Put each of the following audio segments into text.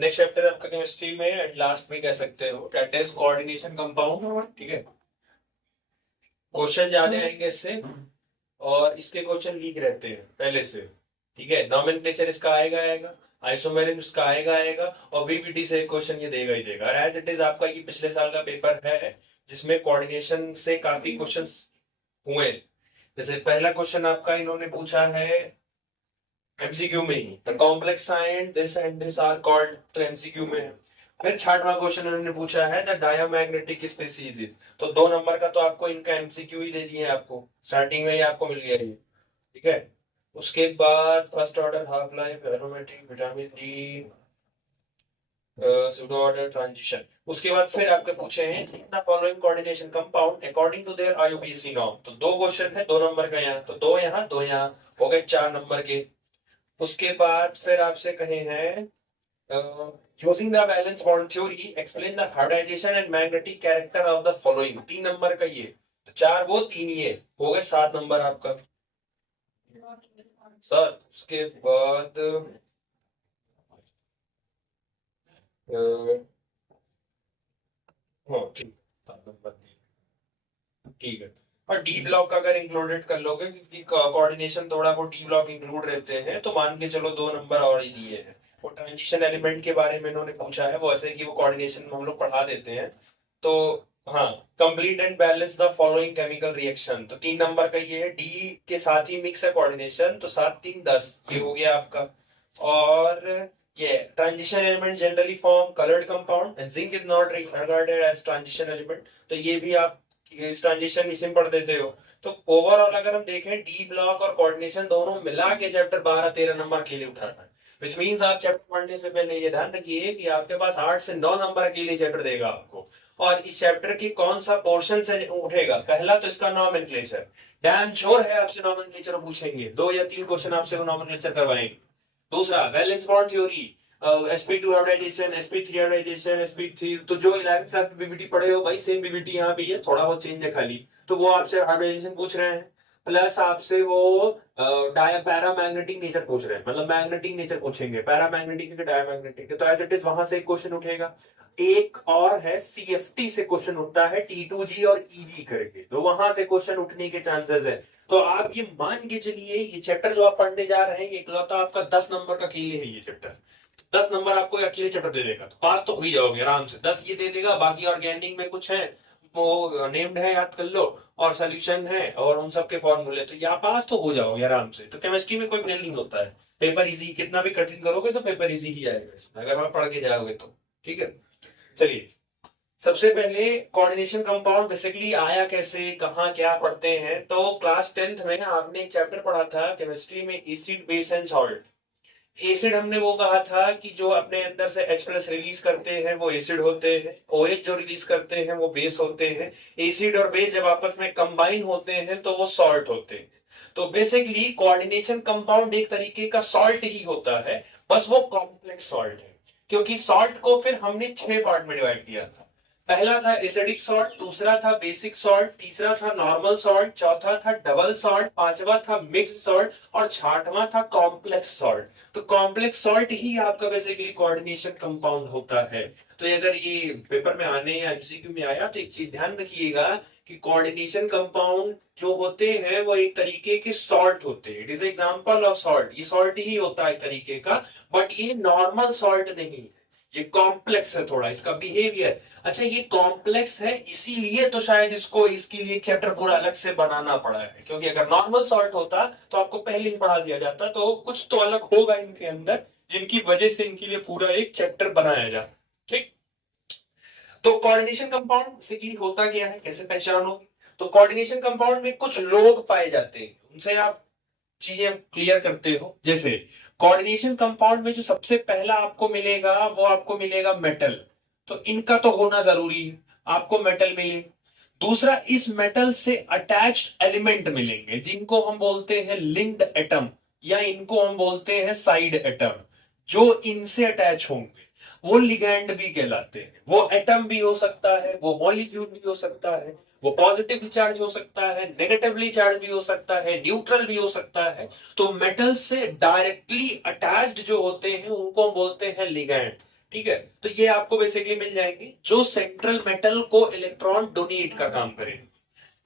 Next chapter आपका chemistry में at last में कह सकते हो दैट इज कोऑर्डिनेशन कंपाउंड। ठीक है, क्वेश्चन ज्यादा आएंगे इससे और इसके क्वेश्चन लीक रहते हैं पहले से। ठीक है, नॉमेनक्लेचर इसका आएगा आएगा, आइसोमेरिज्म इसका आएगा आएगा, और वीपीटी से क्वेश्चन ये देगा ही देगा। और एज इट इज आपका ये पिछले साल का पेपर है जिसमें कोऑर्डिनेशन से काफी क्वेश्चंस हुए हैं। जैसे पहला क्वेश्चन आपका इन्होंने पूछा है एमसीक्यू में ही, the complex and this are called, तो एमसीक्यू में है। फिर छठवां क्वेश्चन उन्होंने पूछा है द डायमैग्नेटिक स्पीसीज, तो 2 नंबर का तो आपको इनका एमसीक्यू ही दे दिए हैं, आपको स्टार्टिंग में ही आपको मिल गया ये। ठीक है, उसके बाद first order half life aromatic vitamin D pseudo order transition. उसके बाद फिर आपके पूछे हैं the following coordination compound according to their IUPAC norm, तो 2 क्वेश्चन है 2 नंबर का यहाँ, तो 2 यहाँ 2 यहाँ, हो गए 4 नंबर के। उसके बाद फिर आपसे कहे हैं using the valence bond theory explain the hybridization and magnetic character of the following, 3 number का ये, तो 4 वो 3 ये, हो गए 7 नंबर आपका सर। उसके बाद हाँ ठीक, 7 नंबर ठीक है। और डी ब्लॉक अगर इंक्लूडेड कर लोगे क्योंकि कोऑर्डिनेशन थोड़ा बहुत डी ब्लॉक इंक्लूड रहते हैं, तो मान के चलो 2 नंबर और ही दिए हैं। वो ट्रांजिशन एलिमेंट के बारे में इन्होंने पूछा है, वो ऐसे कि वो कोऑर्डिनेशन में हम लोग पढ़ा देते हैं। तो हाँ, complete and balance the following chemical reaction, तो 3 नंबर का ये है, डी के साथ ही मिक्स है कोऑर्डिनेशन, तो 7 3 10 ये हो गया आपका। और ये transition element generally form coloured compound and zinc is not regarded as transition element, तो ये भी आप इस ट्रांजिशन इसी में पढ़ देते हो। तो ओवरऑल अगर हम देखें डी ब्लॉक और कोऑर्डिनेशन दोनों मिला के चैप्टर 12 13 नंबर के लिए उठाना है, विच मीन्स आप चैप्टर पढ़ने से पहले ये ध्यान रखिए कि आपके पास 8 से 9 नंबर के लिए चैप्टर देगा आपको। और इस चैप्टर की कौन सा पोर्शन से उठेगा, पहला तो इसका नॉमेनक्लेचर, डैम श्योर है आपसे नॉमेनक्लेचर पूछेंगे, 2 या 3 क्वेश्चन आपसे वो नॉमेनक्लेचर करवाएंगे। दूसरा valence bond theory, sp2 hybridisation, sp3 hybridisation, sp3, तो जो 11th क्लास में बीबीटी पढ़े हो भाई सेम बीबीटी यहाँ भी है, थोड़ा बहुत चेंज है खाली, तो वो आपसे हाइब्रिडाइजेशन पूछ रहे हैं। प्लस आपसे वो पैरामैग्नेटिक नेचर पूछ रहे हैं, मतलब मैग्नेटिक नेचर पूछेंगे, पैरामैग्नेटिक के डायमैग्नेटिक, तो एज इट इज वहां से एक क्वेश्चन उठेगा। एक और है सीएफटी से क्वेश्चन उठता है, T2G और ईजी करके, तो वहां से क्वेश्चन उठने के चांसेस है। तो आप ये मान के चलिए ये चैप्टर जो आप पढ़ने जा रहे हैं इकलौता आपका 10 नंबर का अकेले है ये चैप्टर, 10 नंबर आपको अकेले चैप्टर दे देगा, तो पास तो हो ही जाओगे आराम से, 10 ये दे देगा, बाकी ऑर्गेनिक में कुछ है वो नेम्ड है याद कर लो, और सोल्यूशन है और उन सब के फॉर्मूले, तो यहाँ पास तो हो जाओगे आराम से। तो केमिस्ट्री में कोई फेल नहीं होता है, पेपर इजी, कितना भी कठिन करोगे तो पेपर इजी ही आएगा इसमें अगर आप पढ़ के जाओगे तो। ठीक है, चलिए सबसे पहले कोऑर्डिनेशन कंपाउंड बेसिकली आया कैसे, कहाँ क्या पढ़ते हैं, तो क्लास 10th में आपने एक चैप्टर पढ़ा था केमिस्ट्री में acid base and salt. Acid हमने वो कहा था कि जो अपने अंदर से H+ रिलीज करते हैं वो एसिड होते हैं, OH जो रिलीज करते हैं वो बेस होते हैं। एसिड और बेस जब आपस में कंबाइन होते हैं तो वो सॉल्ट होते हैं। तो बेसिकली कोऑर्डिनेशन कंपाउंड एक तरीके का सॉल्ट ही होता है, बस वो कॉम्प्लेक्स सॉल्ट है, क्योंकि सॉल्ट को फिर हमने 6 पार्ट में डिवाइड किया था। पहला था एसिडिक सॉल्ट, दूसरा था बेसिक सॉल्ट, तीसरा था नॉर्मल सॉल्ट, चौथा था डबल सॉल्ट, पांचवा था मिक्स्ड सॉल्ट, और छठवां था कॉम्प्लेक्स सॉल्ट। तो कॉम्प्लेक्स सॉल्ट ही आपका बेसिकली कोऑर्डिनेशन कंपाउंड होता है। तो अगर ये पेपर में आने या एमसीक्यू में आया तो एक चीज ध्यान रखिएगा कि कोऑर्डिनेशन कंपाउंड जो होते हैं वो एक तरीके के सॉल्ट होते हैं, it is example of salt, ये सॉल्ट ही होता है एक तरीके का, बट ये नॉर्मल सॉल्ट नहीं है, ये कॉम्प्लेक्स है थोड़ा इसका बिहेवियर। अच्छा ये कॉम्प्लेक्स है इसीलिए तो शायद इसको इसके लिए चैप्टर पूरा अलग से बनाना पड़ा है, क्योंकि अगर नॉर्मल सॉल्ट होता तो आपको पहले ही पढ़ा दिया जाता, तो कुछ तो अलग होगा इनके अंदर जिनकी वजह से इनके लिए पूरा एक चैप्टर बनाया जाए। ठीक, तो कोऑर्डिनेशन कंपाउंड बेसिकली होता क्या है, कैसे पहचानोगे, तो कोऑर्डिनेशन कंपाउंड में कुछ लोग पाए जाते हैं, उनसे आप चीजें क्लियर करते हो। जैसे कोऑर्डिनेशन कंपाउंड में जो सबसे पहला आपको मिलेगा वो आपको मिलेगा मेटल, तो इनका तो होना जरूरी है, आपको मेटल मिले। दूसरा इस मेटल से अटैच्ड एलिमेंट मिलेंगे जिनको हम बोलते हैं लिंक्ड एटम, या इनको हम बोलते हैं साइड एटम। जो इनसे अटैच होंगे वो लिगैंड भी कहलाते हैं, वो एटम भी हो सकता है, वो मॉलिक्यूल भी हो सकता है, वो पॉजिटिवली चार्ज हो सकता है, नेगेटिवली चार्ज भी हो सकता है, न्यूट्रल भी हो सकता है। तो मेटल से डायरेक्टली अटैच्ड जो होते हैं उनको हम बोलते हैं लिगैंड। ठीक है, तो ये आपको बेसिकली मिल जाएंगे जो सेंट्रल मेटल को इलेक्ट्रॉन डोनेट का काम करें।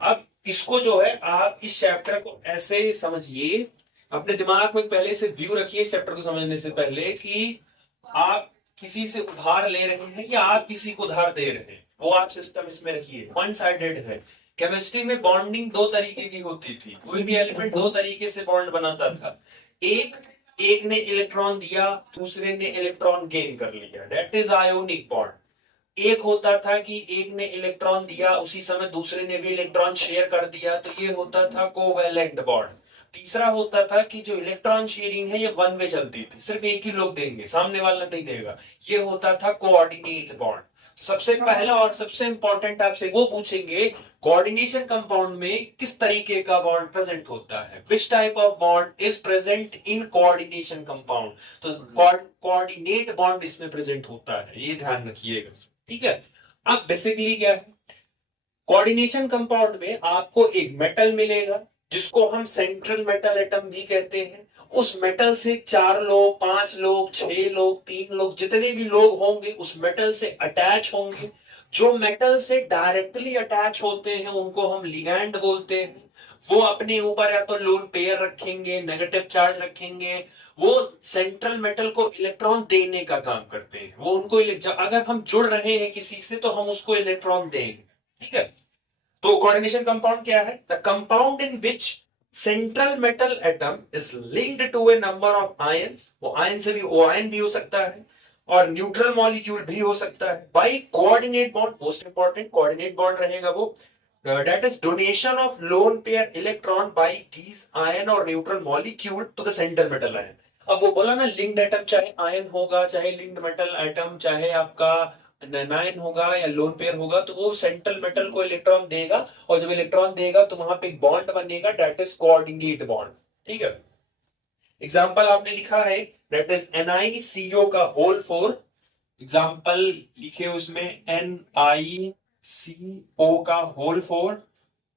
अब इसको जो है आप इस चैप्टर को ऐसे समझिए, अपने दिमाग में पहले से व्यू रखिए इस चैप्टर को समझने से पहले कि आप किसी से उधार ले रहे हैं या आप किसी को उधार दे रहे हैं, वो आप सिस्टम इसमें रखिए, वन साइडेड है। केमिस्ट्री में बॉन्डिंग दो तरीके की होती थी, कोई भी एलिमेंट दो तरीके से बॉन्ड बनाता था। एक एक ने इलेक्ट्रॉन दिया, दूसरे ने इलेक्ट्रॉन गेन कर लिया, दैट इज आयोनिक बॉन्ड। एक होता था कि एक ने इलेक्ट्रॉन दिया, उसी समय दूसरे ने भी इलेक्ट्रॉन शेयर कर दिया, तो ये होता था कोवैलेंट बॉन्ड। तीसरा होता था कि जो इलेक्ट्रॉन शेयरिंग है ये वन वे चलती थी, सिर्फ एक ही लोग देंगे, सामने वाला नहीं देगा, ये होता था कोऑर्डिनेट बॉन्ड। सबसे पहला और सबसे इंपॉर्टेंट आपसे वो पूछेंगे, कोऑर्डिनेशन कंपाउंड में किस तरीके का बॉन्ड प्रेजेंट होता है, which type of bond is present in coordination compound. तो कोऑर्डिनेट बॉन्ड इसमें प्रेजेंट होता है, ये ध्यान रखिएगा, ठीक है। अब बेसिकली क्या है, कोऑर्डिनेशन कंपाउंड में आपको एक मेटल मिलेगा जिसको हम सेंट्रल मेटल एटम भी कहते हैं। उस मेटल से 4 लोग, 5 लोग, 6 लोग, 3 लोग, जितने भी लोग होंगे उस मेटल से अटैच होंगे। जो मेटल से डायरेक्टली अटैच होते हैं उनको हम लिगैंड बोलते हैं। वो अपने ऊपर या तो लोन पेयर रखेंगे, नेगेटिव चार्ज रखेंगे, वो सेंट्रल मेटल को इलेक्ट्रॉन देने का काम करते हैं। वो उनको अगर हम जुड़ रहे हैं किसी से तो हम उसको इलेक्ट्रॉन देंगे, ठीक है। तो कोऑर्डिनेशन कंपाउंड क्या है, the compound in which central metal atom is linked to a number of ions, वो आयन से भी, वो आयन भी हो सकता है और न्यूट्रल मॉलिक्यूल भी हो सकता है, by coordinate bond. Most important coordinate bond रहेगा वो, that is donation of lone pair electron by these ion or neutral molecule to the central metal ion। अब वो बोला ना लिंक्ड एटम, चाहे आयन होगा, चाहे लिंक्ड मेटल एटम, चाहे आपका नाइन होगा या लोन पेयर होगा, तो वो सेंट्रल मेटल को इलेक्ट्रॉन देगा, और जब इलेक्ट्रॉन देगा तो वहां पे एक बॉन्ड बनेगा, दैट इज कोऑर्डिनेट बॉन्ड, ठीक है। एग्जांपल आपने लिखा है, दैट इज NiCO का होल 4। एग्जांपल लिखे उसमें NiCO का होल 4।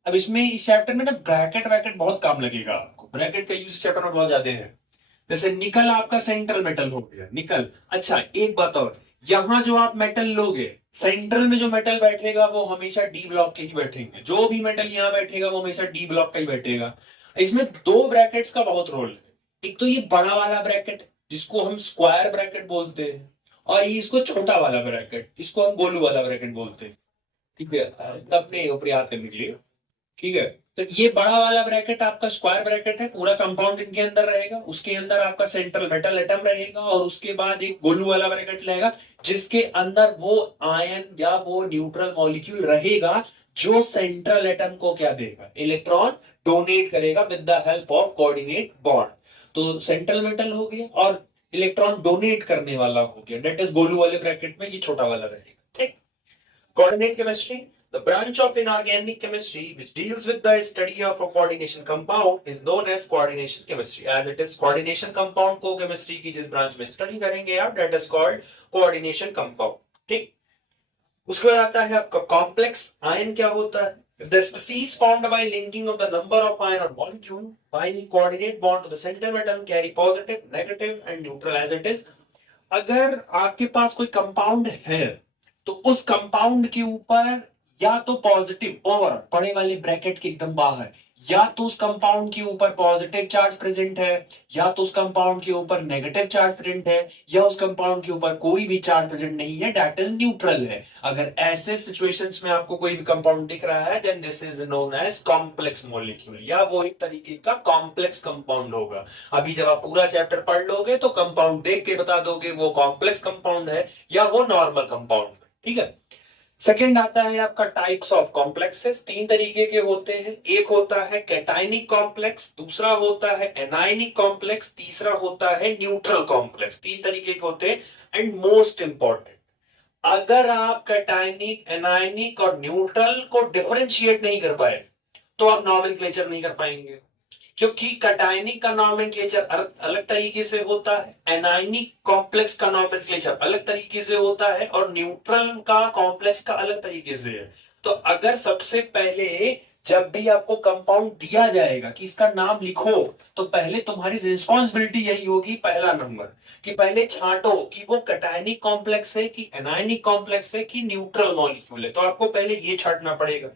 अब इसमें इस चैप्टर में ना ब्रैकेट वैकेट बहुत काम लगेगा आपको, ब्रैकेट का यूज चैप्टर में बहुत ज्यादा है। जैसे निकल आपका सेंट्रल मेटल हो गया, निकल। अच्छा एक बात और, यहां जो आप मेटल लोगे, सेंट्रल में जो मेटल बैठेगा वो हमेशा डी ब्लॉक के ही बैठेंगे, जो भी मेटल यहां बैठेगा वो हमेशा डी ब्लॉक का ही बैठेगा। इसमें दो ब्रैकेट्स का बहुत रोल है, एक तो ये बड़ा वाला ब्रैकेट जिसको हम स्क्वायर ब्रैकेट बोलते हैं, और ये इसको छोटा वाला ब्रैकेट, इसको हम गोलू वाला ब्रैकेट बोलते हैं, ठीक है, अपने ऊपर याद करने के लिए, ठीक है। तो ये बड़ा वाला ब्रैकेट आपका स्क्वायर ब्रैकेट है, पूरा कंपाउंड इनके अंदर रहेगा, उसके अंदर आपका सेंट्रल मेटल एटम रहेगा, और उसके बाद एक गोलू वाला ब्रैकेट रहेगा जिसके अंदर वो आयन या वो न्यूट्रल मॉलिक्यूल रहेगा जो सेंट्रल एटम को क्या देगा, इलेक्ट्रॉन डोनेट करेगा with the help of coordinate bond. तो सेंट्रल मेटल हो गया और इलेक्ट्रॉन डोनेट करने वाला हो गया, दैट इज गोलू वाले ब्रैकेट में ये छोटा वाला रहेगा, ठीक। Coordinate chemistry, the branch of inorganic chemistry which deals with the study of a coordination compound is known as coordination chemistry, as it is coordination compound को chemistry की जिस branch में study करेंगे आप, that is called coordination compound, ठीक। उसके बाद आता है आपका complex ion। क्या होता है, if the species formed by linking of the number of ion or molecule by coordinate bond to the central atom carry positive, negative and neutral as it is। अगर आपके पास कोई कंपाउंड है तो उस compound के ऊपर या तो पॉजिटिव ओवर बड़े वाले ब्रैकेट के एकदम बाहर, या तो उस कंपाउंड के ऊपर पॉजिटिव चार्ज प्रेजेंट है, या तो उस कंपाउंड के ऊपर नेगेटिव चार्ज प्रेजेंट है, या उस कंपाउंड के ऊपर कोई भी चार्ज प्रेजेंट नहीं है, दैट इज न्यूट्रल है। अगर ऐसे सिचुएशंस में आपको कोई भी कंपाउंड दिख रहा है, then this is known as complex molecule, या वो एक तरीके का कॉम्प्लेक्स कंपाउंड होगा। अभी जब आप पूरा चैप्टर पढ़ लोगे तो कंपाउंड देख के बता दोगे वो कॉम्प्लेक्स कंपाउंड है या वो नॉर्मल कंपाउंड, ठीक है। सेकेंड आता है आपका टाइप्स ऑफ कॉम्प्लेक्सेस, 3 तरीके के होते हैं। एक होता है कैटाइनिक कॉम्प्लेक्स, दूसरा होता है एनाइनिक कॉम्प्लेक्स, तीसरा होता है न्यूट्रल कॉम्प्लेक्स। 3 तरीके के होते हैं। एंड मोस्ट इंपॉर्टेंट, अगर आप कैटाइनिक, एनाइनिक और न्यूट्रल को डिफरेंशिएट नहीं कर पाए तो आप नॉमेनक्लेचर नहीं कर पाएंगे, क्योंकि कैटाइनिक का नॉमेनक्लेचर अलग तरीके से होता है, एनाइनिक कॉम्प्लेक्स का नॉमेनक्लेचर अलग तरीके से होता है, और न्यूट्रल का कॉम्प्लेक्स का अलग तरीके से है। तो अगर सबसे पहले जब भी आपको कंपाउंड दिया जाएगा कि इसका नाम लिखो, तो पहले तुम्हारी रिस्पॉन्सिबिलिटी यही होगी, पहला नंबर, कि पहले छांटो कि वो कैटायनिक कॉम्प्लेक्स है कि एनायनिक कॉम्प्लेक्स है कि न्यूट्रल मॉलिक्यूल है। तो आपको पहले ये छांटना पड़ेगा।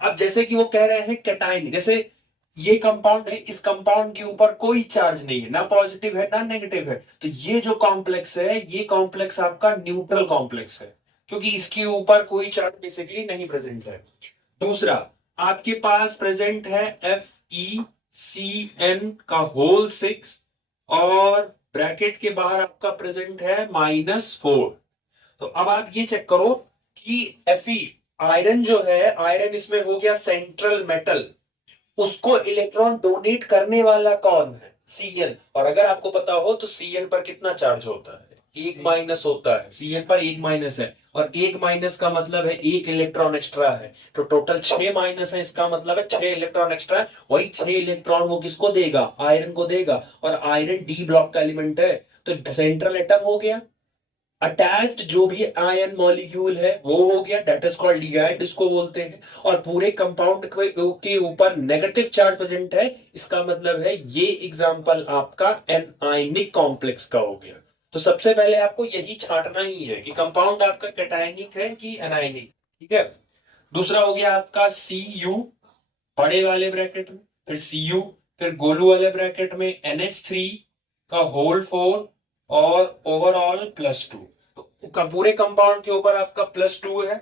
अब जैसे कि वो कह रहे हैं कैटायनिक, जैसे ये कंपाउंड है, इस कंपाउंड के ऊपर कोई चार्ज नहीं है, ना पॉजिटिव है ना नेगेटिव है, तो ये जो कॉम्प्लेक्स है, ये कॉम्प्लेक्स आपका न्यूट्रल कॉम्प्लेक्स है, क्योंकि इसके ऊपर कोई चार्ज बेसिकली नहीं प्रेजेंट है। दूसरा, आपके पास प्रेजेंट है FeCN का होल 6 और ब्रैकेट के बाहर आपका प्रेजेंट है -4। तो अब आप ये चेक करो कि Fe आयरन जो है, आयरन इसमें हो गया सेंट्रल मेटल, उसको इलेक्ट्रॉन डोनेट करने वाला कौन है? Cn। और अगर आपको पता हो तो Cn पर कितना चार्ज होता है? एक माइनस होता है, Cn पर एक माइनस है, और एक माइनस का मतलब है एक इलेक्ट्रॉन एक्स्ट्रा है, तो टोटल 6 माइनस है, इसका मतलब है 6 इलेक्ट्रॉन एक्स्ट्रा है। वही 6 इलेक्ट्रॉन वो किसको देगा? आयरन को देगा, और आयरन डी ब्लॉक का एलिमेंट है, तो सेंट्रल एटम हो गया। अटैच्ड जो भी आयन मॉलिक्यूल है वो हो गया, दैट इज कॉल्ड लिगैंड इसको बोलते हैं। और पूरे कंपाउंड के ऊपर नेगेटिव चार्ज प्रेजेंट है, इसका मतलब है ये एग्जांपल आपका एनायनिक कॉम्प्लेक्स का हो गया। तो सबसे पहले आपको यही छांटना ही है कि कंपाउंड आपका कैटायनिक है कि एनायनिक। ठीक है। दूसरा हो गया आपका Cu, बड़े वाले ब्रैकेट में, फिर Cu, फिर गोलू वाले ब्रैकेट में NH3 का होल 4 और ओवरऑल +2। तो पूरे कंपाउंड के ऊपर आपका +2 है।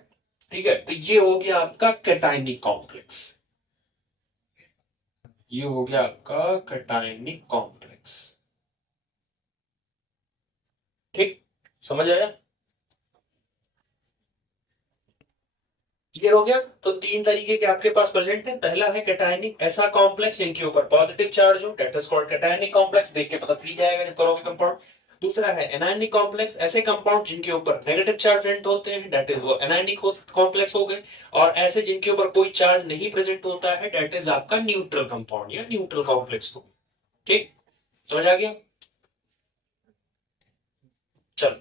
ठीक है, तो ये हो गया आपका कैटायनिक कॉम्प्लेक्स, ये हो गया आपका कैटायनिक कॉम्प्लेक्स। ठीक, समझ आया? क्लियर हो गया? तो तीन तरीके के आपके पास प्रेजेंट है। पहला है कैटायनिक, ऐसा कॉम्प्लेक्स जिनके ऊपर पॉजिटिव चार्ज हो, that is called cationic complex, देख के पता चल जाएगा जब करोगे कंपाउंड। दूसरा है एनायनिक कॉम्प्लेक्स, ऐसे कंपाउंड जिनके ऊपर नेगेटिव चार्ज प्रेजेंट होते हैं, दैट इज वो एनायनिक कॉम्प्लेक्स हो गए। और ऐसे जिनके ऊपर कोई चार्ज नहीं प्रेजेंट होता है, दैट इज आपका न्यूट्रल कंपाउंड या न्यूट्रल कॉम्प्लेक्स हो। ठीक, समझ आ गया? चलो,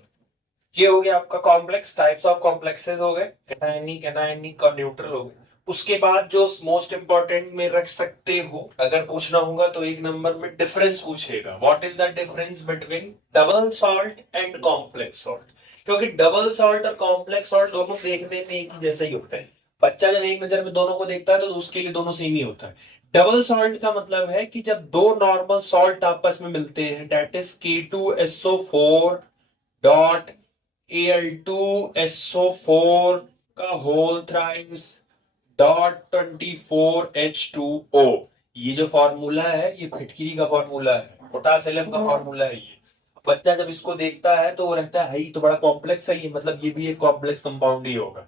ये हो गया आपका कॉम्प्लेक्स, टाइप्स ऑफ कॉम्प्लेक्सेस हो गए, कैटायनिक, एनायनिक और न्यूट्रल हो गए। उसके बाद जो मोस्ट इंपॉर्टेंट में रख सकते हो, अगर पूछना होगा तो एक नंबर में डिफरेंस पूछेगा, what is the difference between double salt and complex salt. क्योंकि डबल सॉल्ट और कॉम्प्लेक्स सॉल्ट दोनों देखने में एक जैसे ही होते हैं, बच्चा जब एक नजर में दोनों को देखता है तो उसके लिए दोनों सेम ही होता है। डबल सॉल्ट का मतलब है कि जब दो नॉर्मल सॉल्ट आपस में मिलते हैं, that is K2SO4 dot Al2SO4 का होल थ्राइस डॉट 24H2O। ये जो फॉर्मूला है ये फिटकिरी का फॉर्मूला है, पोटासियम का फॉर्मूला है ये। बच्चा जब इसको देखता है तो वो रहता है ये तो बड़ा कॉम्प्लेक्स है, ये मतलब ये भी एक कॉम्प्लेक्स कंपाउंड ही होगा।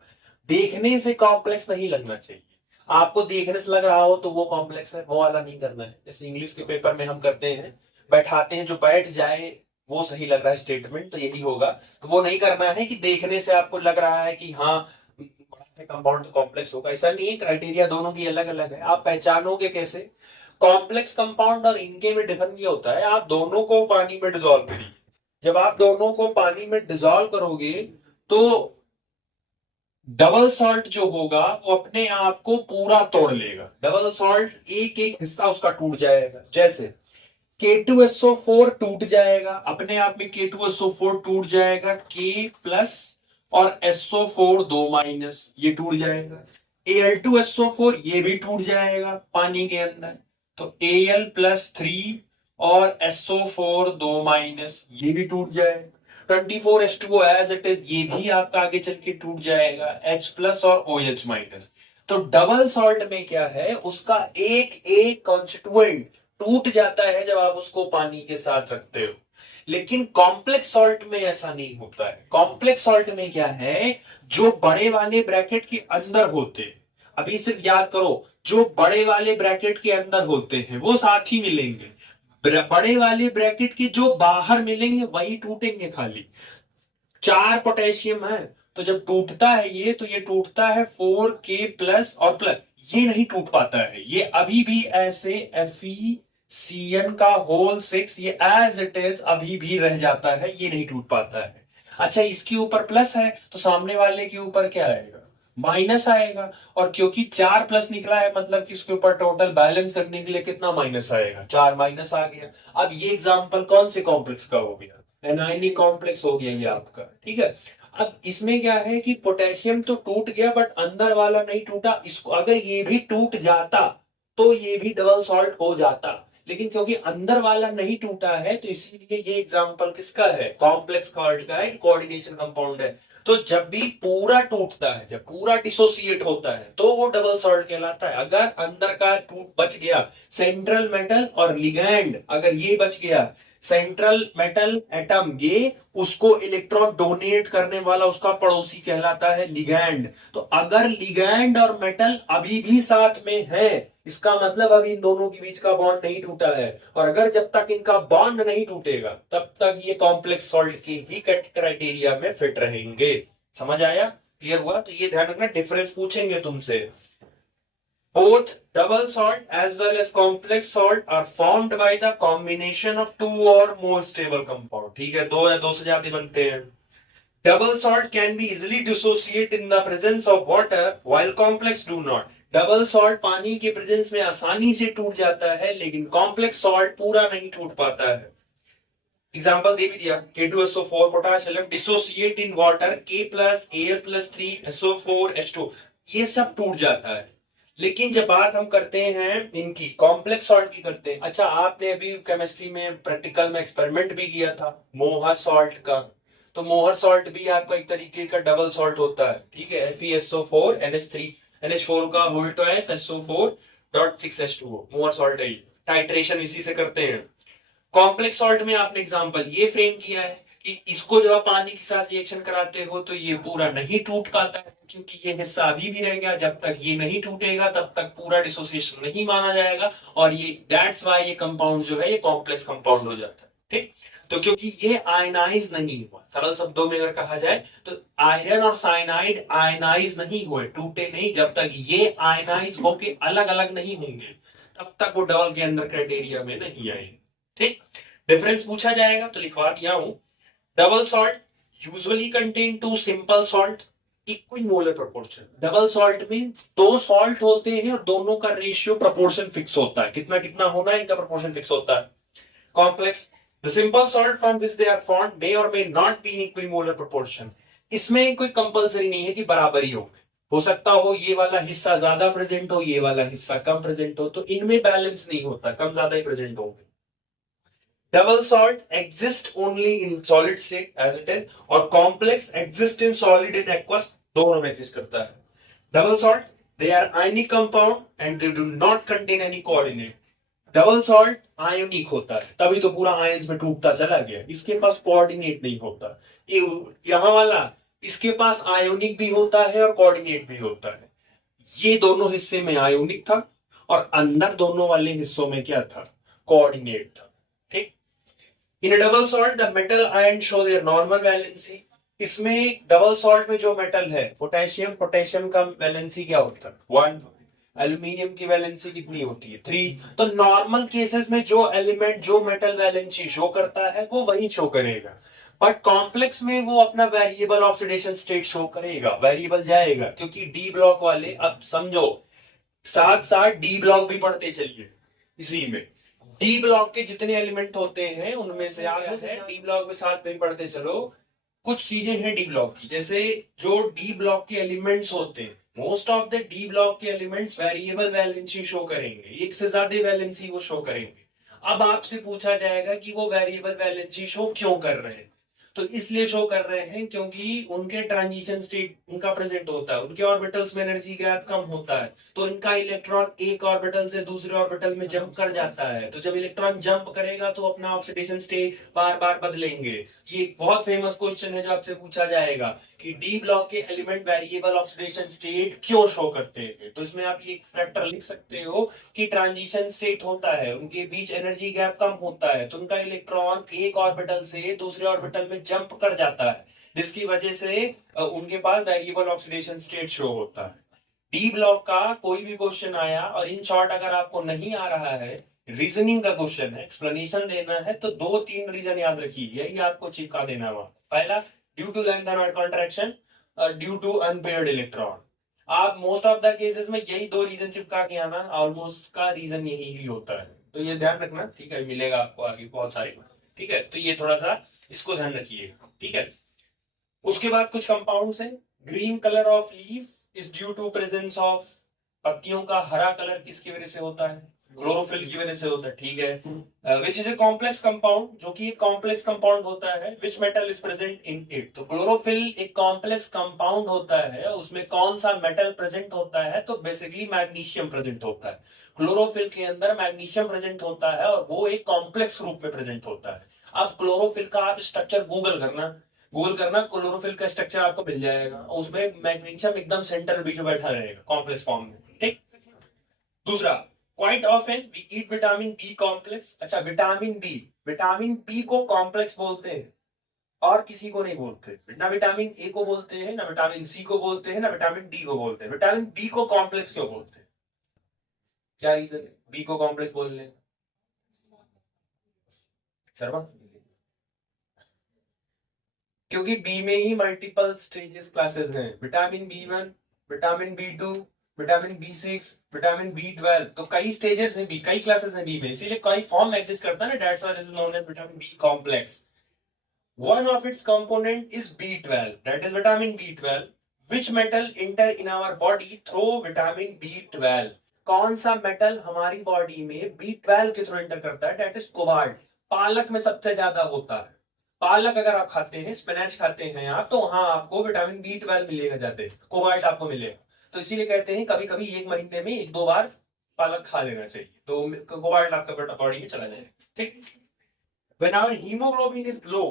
देखने से कॉम्प्लेक्स नहीं लगना चाहिए, आपको देखने से लग रहा हो तो वो कॉम्प्लेक्स है, वो वाला नहीं करना है। जैसे इंग्लिश के पेपर में हम करते हैं, बैठाते हैं जो बैठ जाए वो सही लग रहा है स्टेटमेंट, तो यही होगा। तो वो नहीं करना है कि देखने से आपको लग रहा है कि हाँ कंपाउंड तो कॉम्प्लेक्स होगा, ऐसा नहीं है। क्राइटेरिया दोनों की अलग अलग है, आप पहचानोगे कैसे कॉम्प्लेक्स कंपाउंड? और इनके में डिफरेंस ये होता है, आप दोनों को पानी में डिजोल्व करिए। जब आप दोनों को पानी में डिजोल्व करोगे तो डबल सॉल्ट जो होगा वो अपने आप को पूरा तोड़ लेगा, डबल सॉल्ट एक एक हिस्सा उसका टूट जाएगा। जैसे K2SO4 टूट जाएगा, अपने आप में K2SO4 टूट जाएगा, K प्लस और SO4 दो माइनस, ये टूट जाएगा। Al2SO4 ये भी टूट जाएगा पानी के अंदर, तो Al प्लस 3 और SO4 दो माइनस, ये भी टूट जाएगा। 24H2O एज इट इज, ये भी आपका आगे चल के टूट जाएगा, H प्लस और OH माइनस। तो डबल सॉल्ट में क्या है, उसका एक एक कॉन्स्टिट्यूएंट टूट जाता है जब आप उसको पानी के साथ रखते हो। लेकिन कॉम्प्लेक्स सॉल्ट में ऐसा नहीं होता है। कॉम्प्लेक्स सॉल्ट में क्या है, जो बड़े वाले ब्रैकेट के अंदर होते हैं, अभी सिर्फ याद करो, जो बड़े वाले ब्रैकेट के अंदर होते हैं वो साथ ही मिलेंगे, बड़े वाले ब्रैकेट के जो बाहर मिलेंगे वही टूटेंगे। खाली 4 पोटेशियम है, तो जब टूटता है ये, तो ये टूटता है 4K प्लस और प्लस, ये नहीं टूट पाता है, ये अभी भी ऐसे FeCN का होल 6 ये एज इट इज अभी भी रह जाता है, ये नहीं टूट पाता है। अच्छा, इसके ऊपर प्लस है तो सामने वाले के ऊपर क्या आएगा? माइनस आएगा। और क्योंकि 4 प्लस निकला है मतलब कि उसके ऊपर टोटल बैलेंस करने के लिए कितना माइनस आएगा, 4 माइनस आ गया। अब ये एग्जांपल कौन से कॉम्प्लेक्स का हो गया, एनायनिक कॉम्प्लेक्स हो गया ये आपका, ठीक है। अब इसमें क्या है कि पोटेशियम तो टूट गया बट अंदर वाला नहीं टूटा, इसको अगर ये भी टूट जाता तो ये भी डबल सॉल्ट हो जाता, लेकिन क्योंकि अंदर वाला नहीं टूटा है तो इसीलिए ये एग्जांपल किसका है, कॉम्प्लेक्स सॉल्ट का है, कोऑर्डिनेशन कंपाउंड है। तो जब भी पूरा टूटता है, जब पूरा डिसोसिएट होता है तो वो डबल सॉल्ट कहलाता है। अगर अंदर का टूट बच गया, सेंट्रल मेटल और लिगैंड अगर ये बच गया, सेंट्रल मेटल एटम ये, उसको इलेक्ट्रॉन डोनेट करने वाला उसका पड़ोसी कहलाता है लिगैंड। तो अगर लिगैंड और मेटल अभी भी साथ में है, इसका मतलब अभी इन दोनों के बीच का बॉन्ड नहीं टूटा है। और अगर जब तक इनका बॉन्ड नहीं टूटेगा तब तक ये कॉम्प्लेक्स सॉल्ट के ही क्राइटेरिया में फिट रहेंगे। समझ आया, क्लियर हुआ? तो ये ध्यान रखना, डिफरेंस पूछेंगे तुमसे। Both double salt as well as complex salt are formed by the combination of two or more stable compound। ठीक है, दो या दो से ज्यादा बनते हैं। Double salt can be easily dissociate in the presence of water while complex do not। Double salt पानी के प्रेजेंस में आसानी से टूट जाता है लेकिन कॉम्प्लेक्स सॉल्ट पूरा नहीं टूट पाता है। एग्जांपल दे भी दिया, K2SO4 potassium dissociate in water, K plus Al plus 3SO4H2, ये सब टूट जाता है। लेकिन जब बात हम करते हैं इनकी कॉम्प्लेक्स सॉल्ट की करते हैं, अच्छा आपने अभी केमिस्ट्री में प्रैक्टिकल में एक्सपेरिमेंट भी किया था मोहर सॉल्ट का, तो मोहर सॉल्ट भी आपका एक तरीके का डबल सॉल्ट होता है, ठीक है, FeSO4 NH3 NH4 का होल ट्वाइस SO4.6H2O, मोहर सॉल्ट है। टाइट्रेशन इसी से करते हैं। कॉम्प्लेक्स सॉल्ट में आपने एग्जांपल ये फ्रेम किया है कि इसको जब आप पानी के साथ रिएक्शन कराते हो तो ये पूरा नहीं टूट पाता है क्योंकि ये हिस्सा अभी भी रह गया, जब तक ये नहीं टूटेगा तब तक पूरा डिसोसिएशन नहीं माना जाएगा और ये दैट्स व्हाई ये कंपाउंड जो है ये कॉम्प्लेक्स कंपाउंड हो जाता है। ठीक, तो क्योंकि ये आयनाइज नहीं हुआ, सरल शब्दों में अगर कहा जाए तो आयरन और साइनाइड आयनाइज नहीं हुए, टूटे नहीं, जब तक ये आयनाइज होके अलग अलग नहीं होंगे तब तक वो डबल के अंदर क्राइटेरिया में नहीं आएंगे। ठीक, डिफरेंस पूछा जाएगा तो लिखवा दिया हूं। Double salt usually contain two simple salt equimolar proportion. Double salt में दो सॉल्ट होते हैं और दोनों का रेशियो प्रोपोर्शन फिक्स होता है, कितना कितना होना है इनका प्रोपोर्शन फिक्स होता है। Complex, the simple salt from which they are formed may और may not be in equimolar proportion. इसमें कोई कंपलसरी नहीं है कि बराबर ही हो सकता हो ये वाला हिस्सा ज्यादा प्रेजेंट हो, ये वाला हिस्सा कम प्रेजेंट हो, तो इनमें बैलेंस नहीं होता, कम ज्यादा ही प्रेजेंट होंगे। Double salt exists only in solid state as it is और complex exist in solid and aqueous, दोनों में exist करता है। Double salt they are ionic compound and they do not contain any coordinate। Double salt ionic होता है तभी तो पूरा आयंस में टूटता चला गया, इसके पास कोऑर्डिनेट नहीं होता। ये यहां वाला इसके पास आयोनिक भी होता है और कोऑर्डिनेट भी होता है। ये दोनों हिस्से में आयोनिक था और अंदर दोनों वाले हिस्सों में क्या था, कोऑर्डिनेट था। ठीक, in double salt the metal ion show their normal valency. इसमें डबल सॉल्ट में जो मेटल है पोटेशियम, पोटेशियम का वैलेंसी क्या होता है 1, एल्यूमिनियम की वैलेंसी कितनी होती है 3। तो नॉर्मल केसेस में जो एलिमेंट जो मेटल वैलेंसी शो करता है वो वही शो करेगा, बट कॉम्प्लेक्स में वो अपना वेरिएबल ऑक्सीडेशन स्टेट शो करेगा, वेरिएबल जाएगा क्योंकि डी ब्लॉक वाले, अब समझो साथ साथ डी ब्लॉक भी पढ़ते चलिए। इसी में डी ब्लॉक के जितने एलिमेंट होते हैं उनमें से क्या है, डी ब्लॉक में साथ में पढ़ते चलो। कुछ चीजें हैं डी ब्लॉक की, जैसे जो डी ब्लॉक के एलिमेंट्स होते हैं, most of the D block के एलिमेंट्स वेरिएबल वैलेंसी शो करेंगे, एक से ज्यादा वैलेंसी वो शो करेंगे। अब आपसे पूछा जाएगा कि वो वेरिएबल वैलेंसी शो क्यों कर रहे हैं, तो इसलिए शो कर रहे हैं क्योंकि उनके ट्रांजिशन स्टेट उनका प्रेजेंट होता है, उनके ऑर्बिटल्स में एनर्जी गैप कम होता है, तो इनका इलेक्ट्रॉन एक ऑर्बिटल से दूसरे ऑर्बिटल में जंप कर जाता है। तो जब इलेक्ट्रॉन जंप करेगा तो अपना ऑक्सीडेशन स्टेट बार बार बदलेंगे। ये बहुत फेमस क्वेश्चन है जो आपसे पूछा जाएगा कि डी ब्लॉक के एलिमेंट वेरिएबल ऑक्सीडेशन स्टेट क्यों शो करते हैं। तो इसमें आप ये फैक्टर लिख सकते हो कि ट्रांजिशन स्टेट होता है, उनके बीच एनर्जी गैप कम होता है, तो उनका इलेक्ट्रॉन एक ऑर्बिटल से दूसरे ऑर्बिटल में जंप कर जाता है, जिसकी वजह से उनके पास वेरिएबल ऑक्सीडेशन स्टेट शो होता है। डी ब्लॉक का कोई भी क्वेश्चन आया और इन शॉर्ट अगर आपको नहीं आ रहा है, रीजनिंग का क्वेश्चन है, एक्सप्लेनेशन देना है, तो 2-3 रीजन याद रखिए, यही आपको चिपका देना हुआ। पहला, due to length and contraction, due to unpaired electron, आप मोस्ट ऑफ द केसेस में यही दो रीजन चिपका के आना, ऑलमोस्ट का रीजन यही ही होता है, तो ये ध्यान रखना, ठीक है, मिलेगा आपको आगे बहुत सारे, ठीक है, तो ये थोड़ा सा इसको ध्यान रखिए, ठीक है। उसके बाद कुछ कंपाउंड्स हैं। Green colour of leaf is due to presence of, पत्तियों का हरा कलर किसकी वजह से होता है? क्लोरोफिल की वजह से होता है, ठीक है। Which is a complex compound, जो कि एक कॉम्प्लेक्स कंपाउंड होता है, which metal is present in it. तो क्लोरोफिल एक कॉम्प्लेक्स कंपाउंड होता है, उसमें कौन सा मेटल प्रेजेंट होता है? तो बेसिकली मैग्नीशियम प्रेजेंट होता है। क्लोरोफिल के अंदर मैग्नीशियम प्रेजेंट होता है और वो एक कॉम्प्लेक्स रूप में प्रेजेंट होता है। अब क्लोरोफिल का आप स्ट्रक्चर गूगल करना, क्लोरोफिल का स्ट्रक्चर आपको मिल जाएगा, उसमें मैग्नीशियम एकदम सेंटर बीच में बैठा रहेगा कॉम्प्लेक्स फॉर्म में, ठीक। दूसरा, quite often we eat vitamin B complex. अच्छा, विटामिन बी को कॉम्प्लेक्स बोलते हैं और किसी को नहीं बोलते, ना विटामिन ए को बोलते हैं, ना विटामिन सी को बोलते हैं, ना विटामिन डी को बोलते हैं। विटामिन बी को कॉम्प्लेक्स क्यों बोलते हैं? क्या रीजन है बी को कॉम्प्लेक्स बोलने? शर्मा, क्योंकि बी में ही मल्टीपल स्टेजेस क्लासेस हैं। Vitamin B 1, vitamin B 2, vitamin B 6, vitamin B 12, तो कई स्टेजेस हैं बी, कई क्लासेस हैं बी में, इसीलिए कई फॉर्म एग्जिस्ट करता है ना, that's why this is known as vitamin B complex. One of its component is B12, that is vitamin B12. Which metal enter in our body through vitamin B12? कौन सा metal हमारी body में B12 के through enter करता है? That is cobalt. पालक में सबसे ज्यादा होता है। पालक अगर आप खाते हैं, स्पिनच खाते हैं आप, तो वहां आपको विटामिन B12 मिलेगा, जाते कोबाल्ट आपको मिलेगा। तो इसीलिए कहते हैं कभी कभी एक महीने में 1-2 बार पालक खा लेना चाहिए, तो कोबाल्ट आपका बॉडी में चला जाएगा, ठीक। When our hemoglobin is low,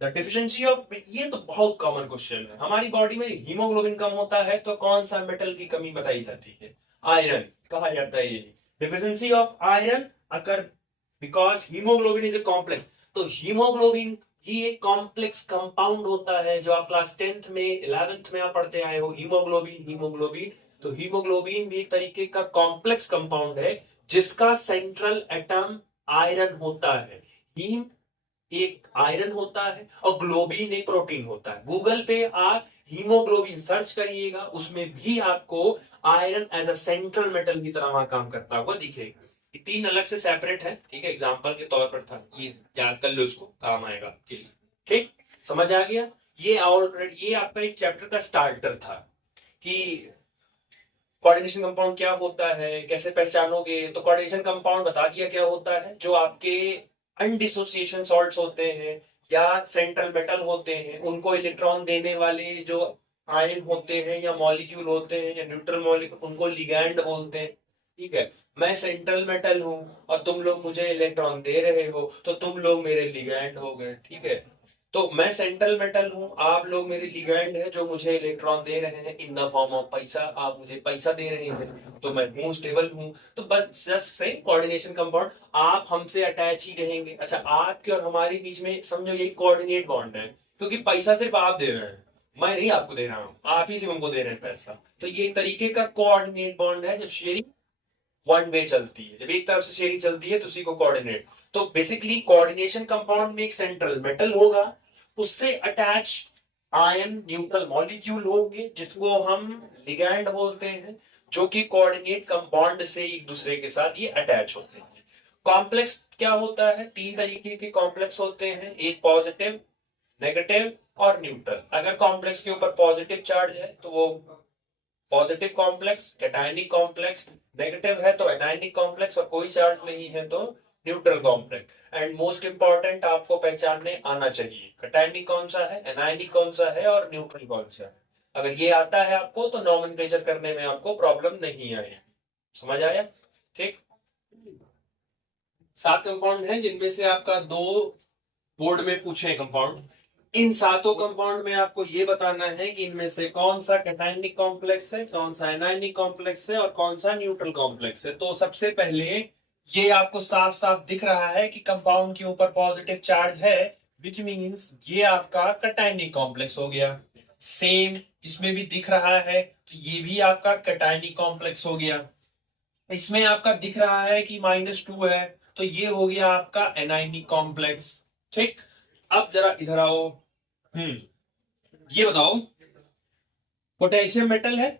the deficiency of, ये तो बहुत कॉमन क्वेश्चन है, हमारी बॉडी में हीमोग्लोबिन कम होता है तो कौन सा मेटल की कमी बताई जाती है? आयरन कहा जाता है। ये deficiency of iron occur because haemoglobin is a complex. तो हीमोग्लोबिन ही एक कॉम्प्लेक्स कंपाउंड होता है, जो आप क्लास 10th में 11th में आप पढ़ते आए हो, हीमोग्लोबिन। तो हीमोग्लोबिन भी एक तरीके का कॉम्प्लेक्स कंपाउंड है जिसका सेंट्रल एटम आयरन होता है। हीम एक आयरन होता है और ग्लोबिन एक प्रोटीन होता है। गूगल पे आप हीमोग्लोबिन सर्च करिएगा, उसमें भी आपको iron as a central metal की तरह वहां काम करता हुआ दिखेगा। ये 3 अलग से सेपरेट है, ठीक है, एग्जांपल के तौर पर था, ये याद कर लो, इसको काम आएगा आपके लिए, ठीक, समझ आ गया। ये ऑलरेडी ये आपका एक चैप्टर का स्टार्टर था कि कोऑर्डिनेशन कंपाउंड क्या होता है, कैसे पहचानोगे। तो कोऑर्डिनेशन कंपाउंड बता दिया क्या होता है, जो आपके अनडिसोसिएशन सॉल्ट्स होते हैं या सेंट्रल मेटल होते हैं, उनको इलेक्ट्रॉन देने वाले जो आयन होते हैं या मॉलिक्यूल होते हैं या न्यूट्रल मॉलिक्यूल, उनको लिगैंड बोलते हैं, ठीक है। मैं सेंट्रल मेटल हूं और तुम लोग मुझे इलेक्ट्रॉन दे रहे हो, तो तुम लोग मेरे लिगैंड हो गए, ठीक है। तो मैं सेंट्रल मेटल हूं, आप लोग मेरे लिगैंड है जो मुझे इलेक्ट्रॉन दे रहे हैं इन द फॉर्म ऑफ पैसा, आप मुझे पैसा दे रहे हैं, तो मैं हूं स्टेबल हूं। तो बस जस्ट से कोऑर्डिनेशन कंपाउंड, आप हमसे अटैच ही रहेंगे। अच्छा, आपके और हमारे बीच में समझो ये कोऑर्डिनेट बॉन्ड है, क्योंकि पैसा सिर्फ आप दे रहे हैं, मैं नहीं आपको दे रहा हूं, आप ही सिर्फ हमको दे रहे हैं पैसा। तो ये एक तरीके का कोऑर्डिनेट बॉन्ड है, जब शेयरिंग वन वे चलती है, जब एक तरफ से शेयरिंग चलती है तो उसी को कोऑर्डिनेट। तो बेसिकली कोऑर्डिनेशन कंपाउंड में एक सेंट्रल मेटल होगा, उससे अटैच आयन न्यूट्रल मॉलिक्यूल होंगे जिसको हम लिगैंड बोलते हैं, जो कि कोऑर्डिनेट कंपाउंड से एक दूसरे के साथ ये अटैच होते हैं। कॉम्प्लेक्स क्या होता है? 3 तरीके के कॉम्प्लेक्स होते हैं, एक पॉजिटिव, नेगेटिव और न्यूट्रल। अगर कॉम्प्लेक्स के ऊपर पॉजिटिव चार्ज है तो वो positive complex, cationic complex, negative है तो एनायनिक कॉम्प्लेक्स, और कोई चार्ज नहीं है तो neutral complex. And most important आपको पहचानने आना चाहिए, कैटायनिक कौन सा है, एनायनिक कौन सा है और न्यूट्रल कौन सा है। अगर ये आता है आपको तो नॉमेनक्लेचर करने में आपको प्रॉब्लम नहीं आए, समझ आया, ठीक। 7 कंपाउंड हैं जिनमें से आपका 2 बोर्ड में पूछे कंपाउंड। इन 7 कंपाउंड में आपको ये बताना है कि इनमें से कौन सा कैटायनिक कॉम्प्लेक्स है, कौन सा एनायनिक कॉम्प्लेक्स है और कौन सा न्यूट्रल कॉम्प्लेक्स है। तो सबसे पहले ये आपको साफ साफ दिख रहा है कि कंपाउंड के ऊपर पॉजिटिव चार्ज है, विच मीन्स ये आपका कैटायनिक कॉम्प्लेक्स हो गया। सेम इसमें भी दिख रहा है, तो ये भी आपका कैटायनिक कॉम्प्लेक्स हो गया। इसमें आपका दिख रहा है कि -2 है, तो ये हो गया आपका एनायनिक कॉम्प्लेक्स, ठीक। अब जरा इधर आओ, ये बताओ, पोटेशियम मेटल है,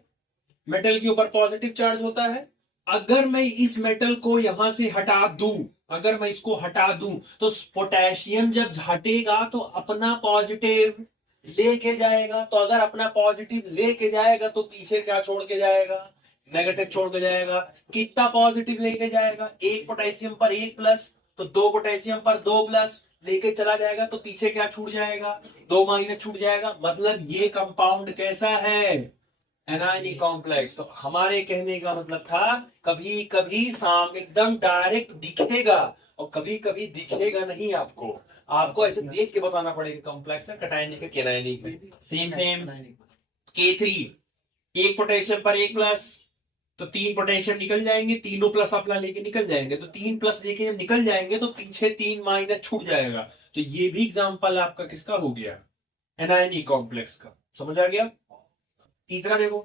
मेटल के ऊपर पॉजिटिव चार्ज होता है। अगर मैं इस मेटल को यहां से हटा दूं, अगर मैं इसको हटा दूं, तो पोटेशियम जब हटेगा तो अपना पॉजिटिव लेके जाएगा। तो अगर अपना पॉजिटिव लेके जाएगा तो पीछे क्या छोड़ के जाएगा? नेगेटिव छोड़ के जाएगा। कितना पॉजिटिव लेके जाएगा? एक पोटेशियम पर एक प्लस, तो दो पोटेशियम पर दो प्लस लेके चला जाएगा। तो पीछे क्या छूट जाएगा? दो माइनस छूट जाएगा। मतलब ये कंपाउंड कैसा है? Anionic complex. तो हमारे कहने का मतलब था कभी कभी साम एकदम डायरेक्ट दिखेगा और कभी कभी दिखेगा नहीं। आपको आपको ऐसे देख के बताना पड़ेगा कॉम्प्लेक्स है कटायनिक है केनायनिक है। सेम सेम K3, एक पोटेशियम पर एक प्लस, तो तीन पोटेशियम निकल जाएंगे, तीनों प्लस अपना लेके निकल जाएंगे। तो तीन प्लस लेके जब निकल जाएंगे तो पीछे तीन माइनस छूट जाएगा। तो ये भी एग्जांपल आपका किसका हो गया? एनायनिक कॉम्प्लेक्स का। समझ आ गया? तीसरा देखो।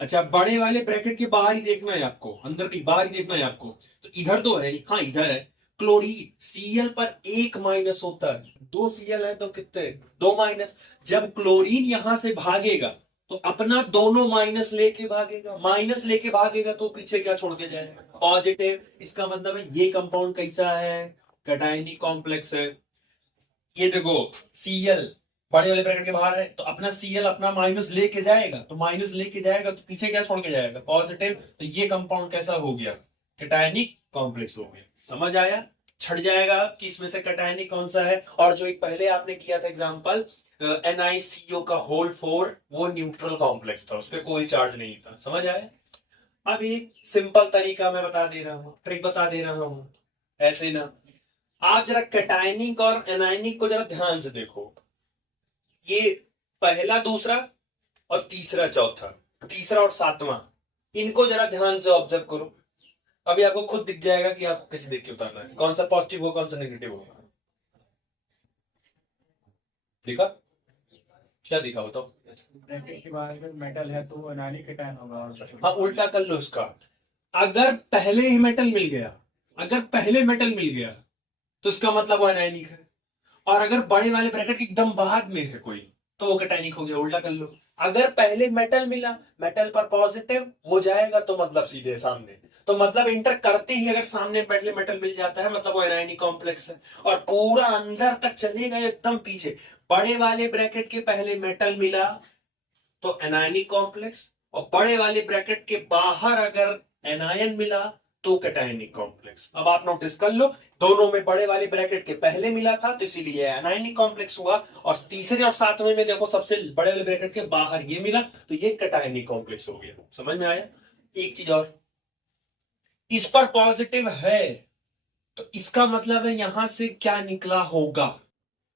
अच्छा, बड़े वाले ब्रैकेट के बाहर ही देखना है आपको, अंदर नहीं बाहर ही देखना है आपको। तो इधर तो है, हाँ इधर है। क्लोरीन Cl पर एक माइनस होता है, दो Cl है तो कितने? दो माइनस। जब क्लोरीन यहां से भागेगा तो अपना दोनों माइनस लेके भागेगा। माइनस लेके भागेगा तो पीछे क्या छोड़ के जाएगा? पॉजिटिव। इसका मतलब है ये कंपाउंड कैसा है? कैटायनिक कॉम्प्लेक्स है। ये देखो Cl बड़े वाले ब्रैकेट के बाहर है तो अपना Cl अपना माइनस लेके जाएगा। तो माइनस लेके जाएगा तो पीछे क्या छोड़ के जाएगा? पॉजिटिव। तो ये कंपाउंड कैसा हो गया? कैटायनिक कॉम्प्लेक्स हो गया। समझ आया? छट जाएगा कि इसमें से कैटायनिक कौन सा है। और जो एक पहले आपने किया था एग्जांपल NiCO का होल 4, वो न्यूट्रल कॉम्प्लेक्स था, उस पर कोई चार्ज नहीं था। समझ आया? अब एक सिंपल तरीका मैं बता दे रहा हूं, ट्रिक बता दे रहा हूं। ऐसे ना, आप जरा कैटायनिक और एनायनिक को जरा ध्यान से देखो। ये पहला, दूसरा और तीसरा, चौथा, तीसरा और सातवां, इनको जरा ध्यान से ऑब्जर्व करो। अभी आपको खुद दिख जाएगा कि आपको कैसे देख के उतारना है, कौन सा पॉजिटिव हो कौन सा नेगेटिव हो। दिखा? क्या दिखा बताओ? ब्रैकेट के बाहर अगर मेटल है तो एनायनिक केटायन होगा। हाँ, उल्टा कर लो इसका। अगर पहले ही मेटल मिल गया, अगर पहले मेटल मिल गया तो इसका मतलब वो एनायनिक है। और अगर बड़े वाले ब्रैकेट के एकदम बाद में है कोई तो वो कैटायनिक हो गया। उल्टा कर लो। अगर पहले मेटल मिला, मेटल पर पॉजिटिव हो जाएगा तो मतलब सीधे सामने, तो मतलब इंटर करते ही अगर सामने पहले मेटल मिल जाता है मतलब वो एनायनिक कॉम्प्लेक्स है। और पूरा अंदर तक चलेगा एकदम पीछे। बड़े वाले ब्रैकेट के पहले मेटल मिला तो एनायनिक कॉम्प्लेक्स, और बड़े वाले ब्रैकेट के बाहर अगर एनायन मिला तो कैटायनिक कॉम्प्लेक्स। अब आप नोटिस कर लो, दोनों में बड़े वाले ब्रैकेट के पहले मिला था तो इसीलिए एनायनिक कॉम्प्लेक्स हुआ, और तीसरे और सातवें में देखो सबसे बड़े वाले ब्रैकेट के बाहर ये मिला तो ये कैटायनिक कॉम्प्लेक्स हो गया। समझ में आया? एक चीज और, इस पर पॉजिटिव है तो इसका मतलब है यहां से क्या निकला होगा?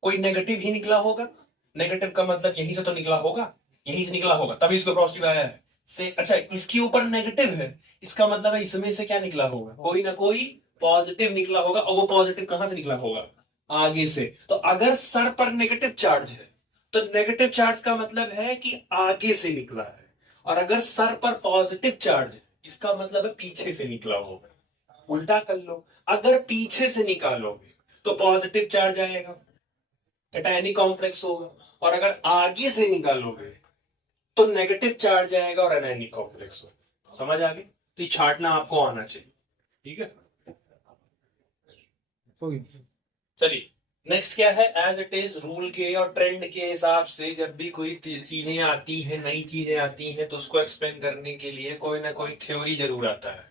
कोई नेगेटिव ही निकला होगा। नेगेटिव का मतलब यहीं से तो निकला होगा, यहीं से निकला होगा तभी इसको पॉजिटिव आया है। से अच्छा, इसके ऊपर नेगेटिव है, इसका मतलब है इसमें से क्या निकला होगा? कोई ना कोई पॉजिटिव निकला होगा। और वो पॉजिटिव कहां से निकला होगा? आगे से। तो अगर सर पर नेगेटिव चार्ज है तो नेगेटिव चार्ज का मतलब है कि आगे से निकला है। और अगर सर पर पॉजिटिव चार्ज है इसका मतलब है पीछे से निकला होगा। उल्टा कर लो, अगर पीछे से निकालोगे तो पॉजिटिव चार्ज आएगा, कैटायनिक कॉम्प्लेक्स होगा। और अगर आगे से निकालोगे तो नेगेटिव चार्ज आएगा और एनायनिक कॉम्प्लेक्स होगा। समझ आ गई? तो ये छाटना आपको आना चाहिए। ठीक है, चलिए नेक्स्ट क्या है? एज इट इज रूल के और ट्रेंड के हिसाब से जब भी कोई चीजें आती हैं, नई चीजें आती हैं, तो उसको एक्सप्लेन करने के लिए कोई ना कोई थ्योरी जरूर आता है,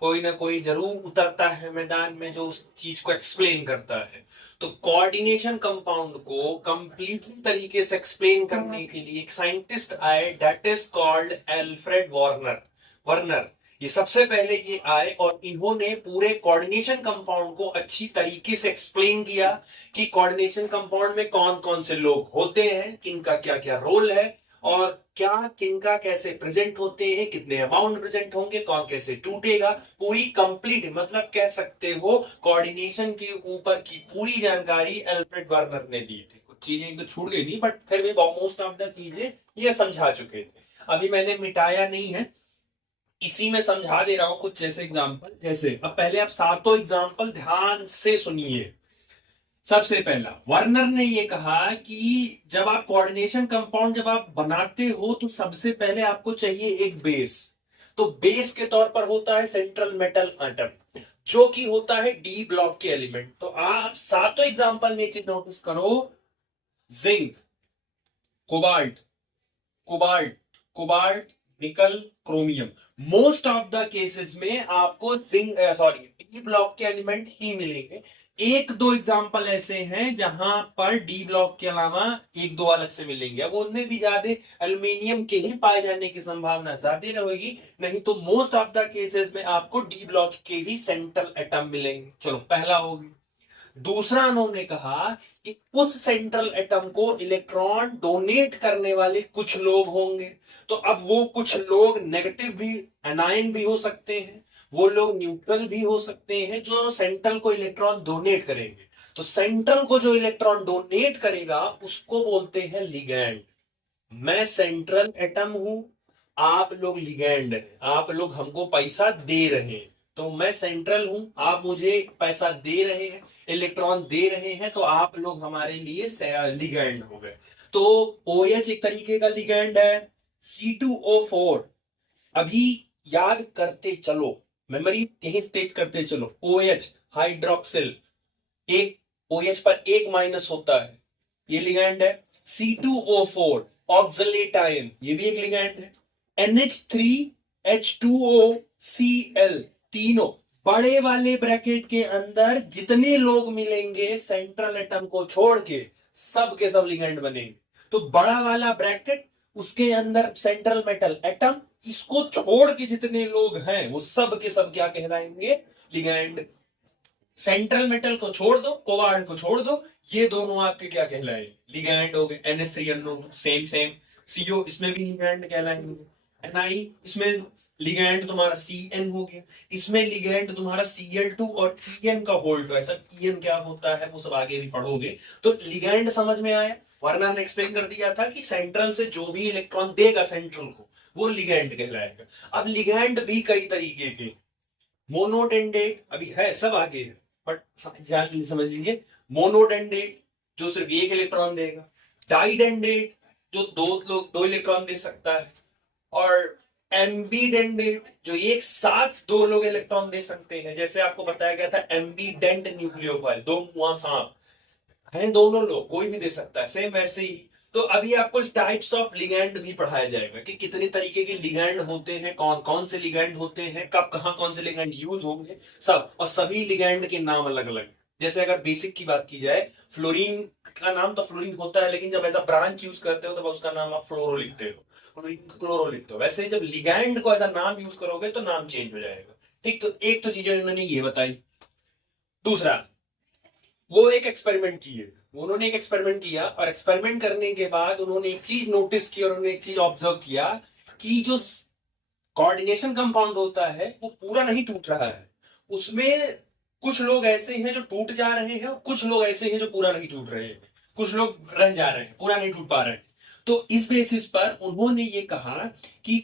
कोई ना कोई जरूर उतरता है मैदान में जो उस चीज को एक्सप्लेन करता है। तो कोऑर्डिनेशन कंपाउंड को कंप्लीट तरीके से एक्सप्लेन करने के लिए एक साइंटिस्ट आए, that is called Alfred Werner. ये सबसे पहले ये आए और इन्होंने पूरे कोऑर्डिनेशन कंपाउंड को अच्छी तरीके से एक्सप्लेन किया कि कोऑर्डिनेशन कंपाउंड में कौन कौन से लोग होते हैं, किनका क्या क्या रोल है, और क्या किनका कैसे प्रेजेंट होते हैं, कितने अमाउंट प्रेजेंट होंगे, कौन कैसे टूटेगा। पूरी कंप्लीट मतलब कह सकते हो कोऑर्डिनेशन के ऊपर की पूरी जानकारी एल्फ्रेड वर्नर ने दी थी। कुछ चीजें तो छूट गई थी बट फिर भी मोस्ट ऑफ द चीजें ये समझा चुके थे। अभी मैंने मिटाया नहीं है, इसी में समझा दे रहा हूं कुछ जैसे एग्जांपल। जैसे अब पहले आप सातों एग्जांपल ध्यान से सुनिए। सबसे पहला वर्नर ने ये कहा कि जब आप कोऑर्डिनेशन कंपाउंड जब आप बनाते हो तो सबसे पहले आपको चाहिए एक बेस। तो बेस के तौर पर होता है सेंट्रल मेटल एटम जो कि होता है डी ब्लॉक के एलिमेंट। तो आप सातों एग्जांपल में एक चीज नोटिस करो, जिंक, कोबाल्ट, कोबाल्ट, कोबाल्ट, निकल, chromium, most of the cases में आपको जिंक डी ब्लॉक के एलिमेंट ही मिलेंगे। एक दो एग्जांपल ऐसे हैं जहां पर डी ब्लॉक के अलावा एक दो अलग से मिलेंगे, अब उनमें भी ज्यादा एल्यूमिनियम के ही पाए जाने की संभावना ज्यादा रहेगी, नहीं तो मोस्ट ऑफ द केसेस में आपको डी ब्लॉक के भी सेंट्रल एटम मिलेंगे। चलो पहला हो गया। दूसरा उन्होंने कहा कि उस सेंट्रल एटम को इलेक्ट्रॉन डोनेट करने वाले कुछ लोग होंगे। तो अब वो कुछ लोग नेगेटिव भी एनायन भी हो सकते हैं, वो लोग न्यूट्रल भी हो सकते हैं जो सेंट्रल को इलेक्ट्रॉन डोनेट करेंगे। तो सेंट्रल को जो इलेक्ट्रॉन डोनेट करेगा उसको बोलते हैं लिगैंड। मैं सेंट्रल एटम हूं, आप लोग लिगैंड हैं, आप लोग हमको पैसा दे रहे हैं, तो मैं सेंट्रल हूं, आप मुझे पैसा दे रहे हैं, इलेक्ट्रॉन दे रहे हैं, तो आप लोग हमारे लिए लिगैंड हो गए। तो OH एक तरीके का लिगैंड है। C2O4 अभी याद करते चलो, मेमोरी यहीं तेज करते चलो। OH हाइड्रोक्सिल, एक OH पर एक माइनस होता है, ये लिगैंड है। C2O4 ऑक्सलेट आयन, ये भी एक लिगैंड है। NH3H2OCl, तीनों बड़े वाले ब्रैकेट के अंदर जितने लोग मिलेंगे सेंट्रल एटम को छोड़ के सब के सब लिगैंड बनेंगे। तो बड़ा वाला ब्रैकेट उसके अंदर सेंट्रल मेटल एटम, इसको छोड़ के जितने लोग हैं वो सब के सब क्या कहलाएंगे? लिगैंड। सेंट्रल मेटल को छोड़ दो, कोबाल्ट को छोड़ दो, ये दोनों आपके क्या कहलाएंगे? लिगैंड हो गए। NH3 same same. CO इसमें भी लिगैंड कहलाएंगे। Ni इसमें लिगैंड तुम्हारा Cn हो गया, इसमें लिगैंड तुम्हारा Cl2 और En का होल्ड है। सब En क्या होता है वो सब आगे भी पढ़ोगे। तो लिगैंड समझ में आया। वर्नर ने एक्सप्लेन कर दिया था कि सेंट्रल से जो भी इलेक्ट्रॉन देगा सेंट्रल को वो लिगैंड कहलाएगा। अब लिगैंड भी कई तरीके के, मोनोडेंडेट अभी है, सब आगे है, बट समझ लीजिए। मोनोडेंडेट जो सिर्फ एक इलेक्ट्रॉन देगा, डाइडेंडेट जो दो इलेक्ट्रॉन दे सकता है, और एम्बीडेंडेट जो एक साथ दो लोग इलेक्ट्रॉन दे सकते हैं। जैसे आपको बताया गया था एम्बीडेंट न्यूक्लियोफाइल, दो मुआ सांप हैं, दोनों लोग कोई भी दे सकता है, सेम वैसे ही। तो अभी आपको टाइप्स ऑफ लिगैंड भी पढ़ाया जाएगा कि कितने तरीके के लिगैंड होते हैं, कौन कौन से लिगैंड होते हैं, कब कहां कौन से लिगैंड यूज होंगे सब, और सभी लिगैंड के नाम अलग अलग। जैसे अगर बेसिक की बात की जाए, फ्लोरीन का नाम तो फ्लोरीन होता है, लेकिन जब ऐसा ब्रांच यूज करते हो तब उसका नाम आप फ्लोरो लिखते हो, क्लोरो लिखते हो। वैसे जब लिगैंड को ऐसा नाम यूज करोगे तो नाम चेंज हो जाएगा। ठीक, तो एक तो चीजें उन्होंने ये बताई। दूसरा, वो एक एक्सपेरिमेंट किए, उन्होंने एक एक्सपेरिमेंट किया, और एक्सपेरिमेंट करने के बाद उन्होंने एक चीज नोटिस की और उन्होंने एक चीज ऑब्जर्व किया कि जो कोऑर्डिनेशन कंपाउंड होता है वो पूरा नहीं टूट रहा है, उसमें कुछ लोग ऐसे हैं जो टूट जा रहे हैं और कुछ लोग ऐसे हैं जो पूरा नहीं टूट रहे हैं, कुछ लोग रह जा रहे हैं, पूरा नहीं टूट पा रहे हैं। तो इस बेसिस पर उन्होंने ये कहा कि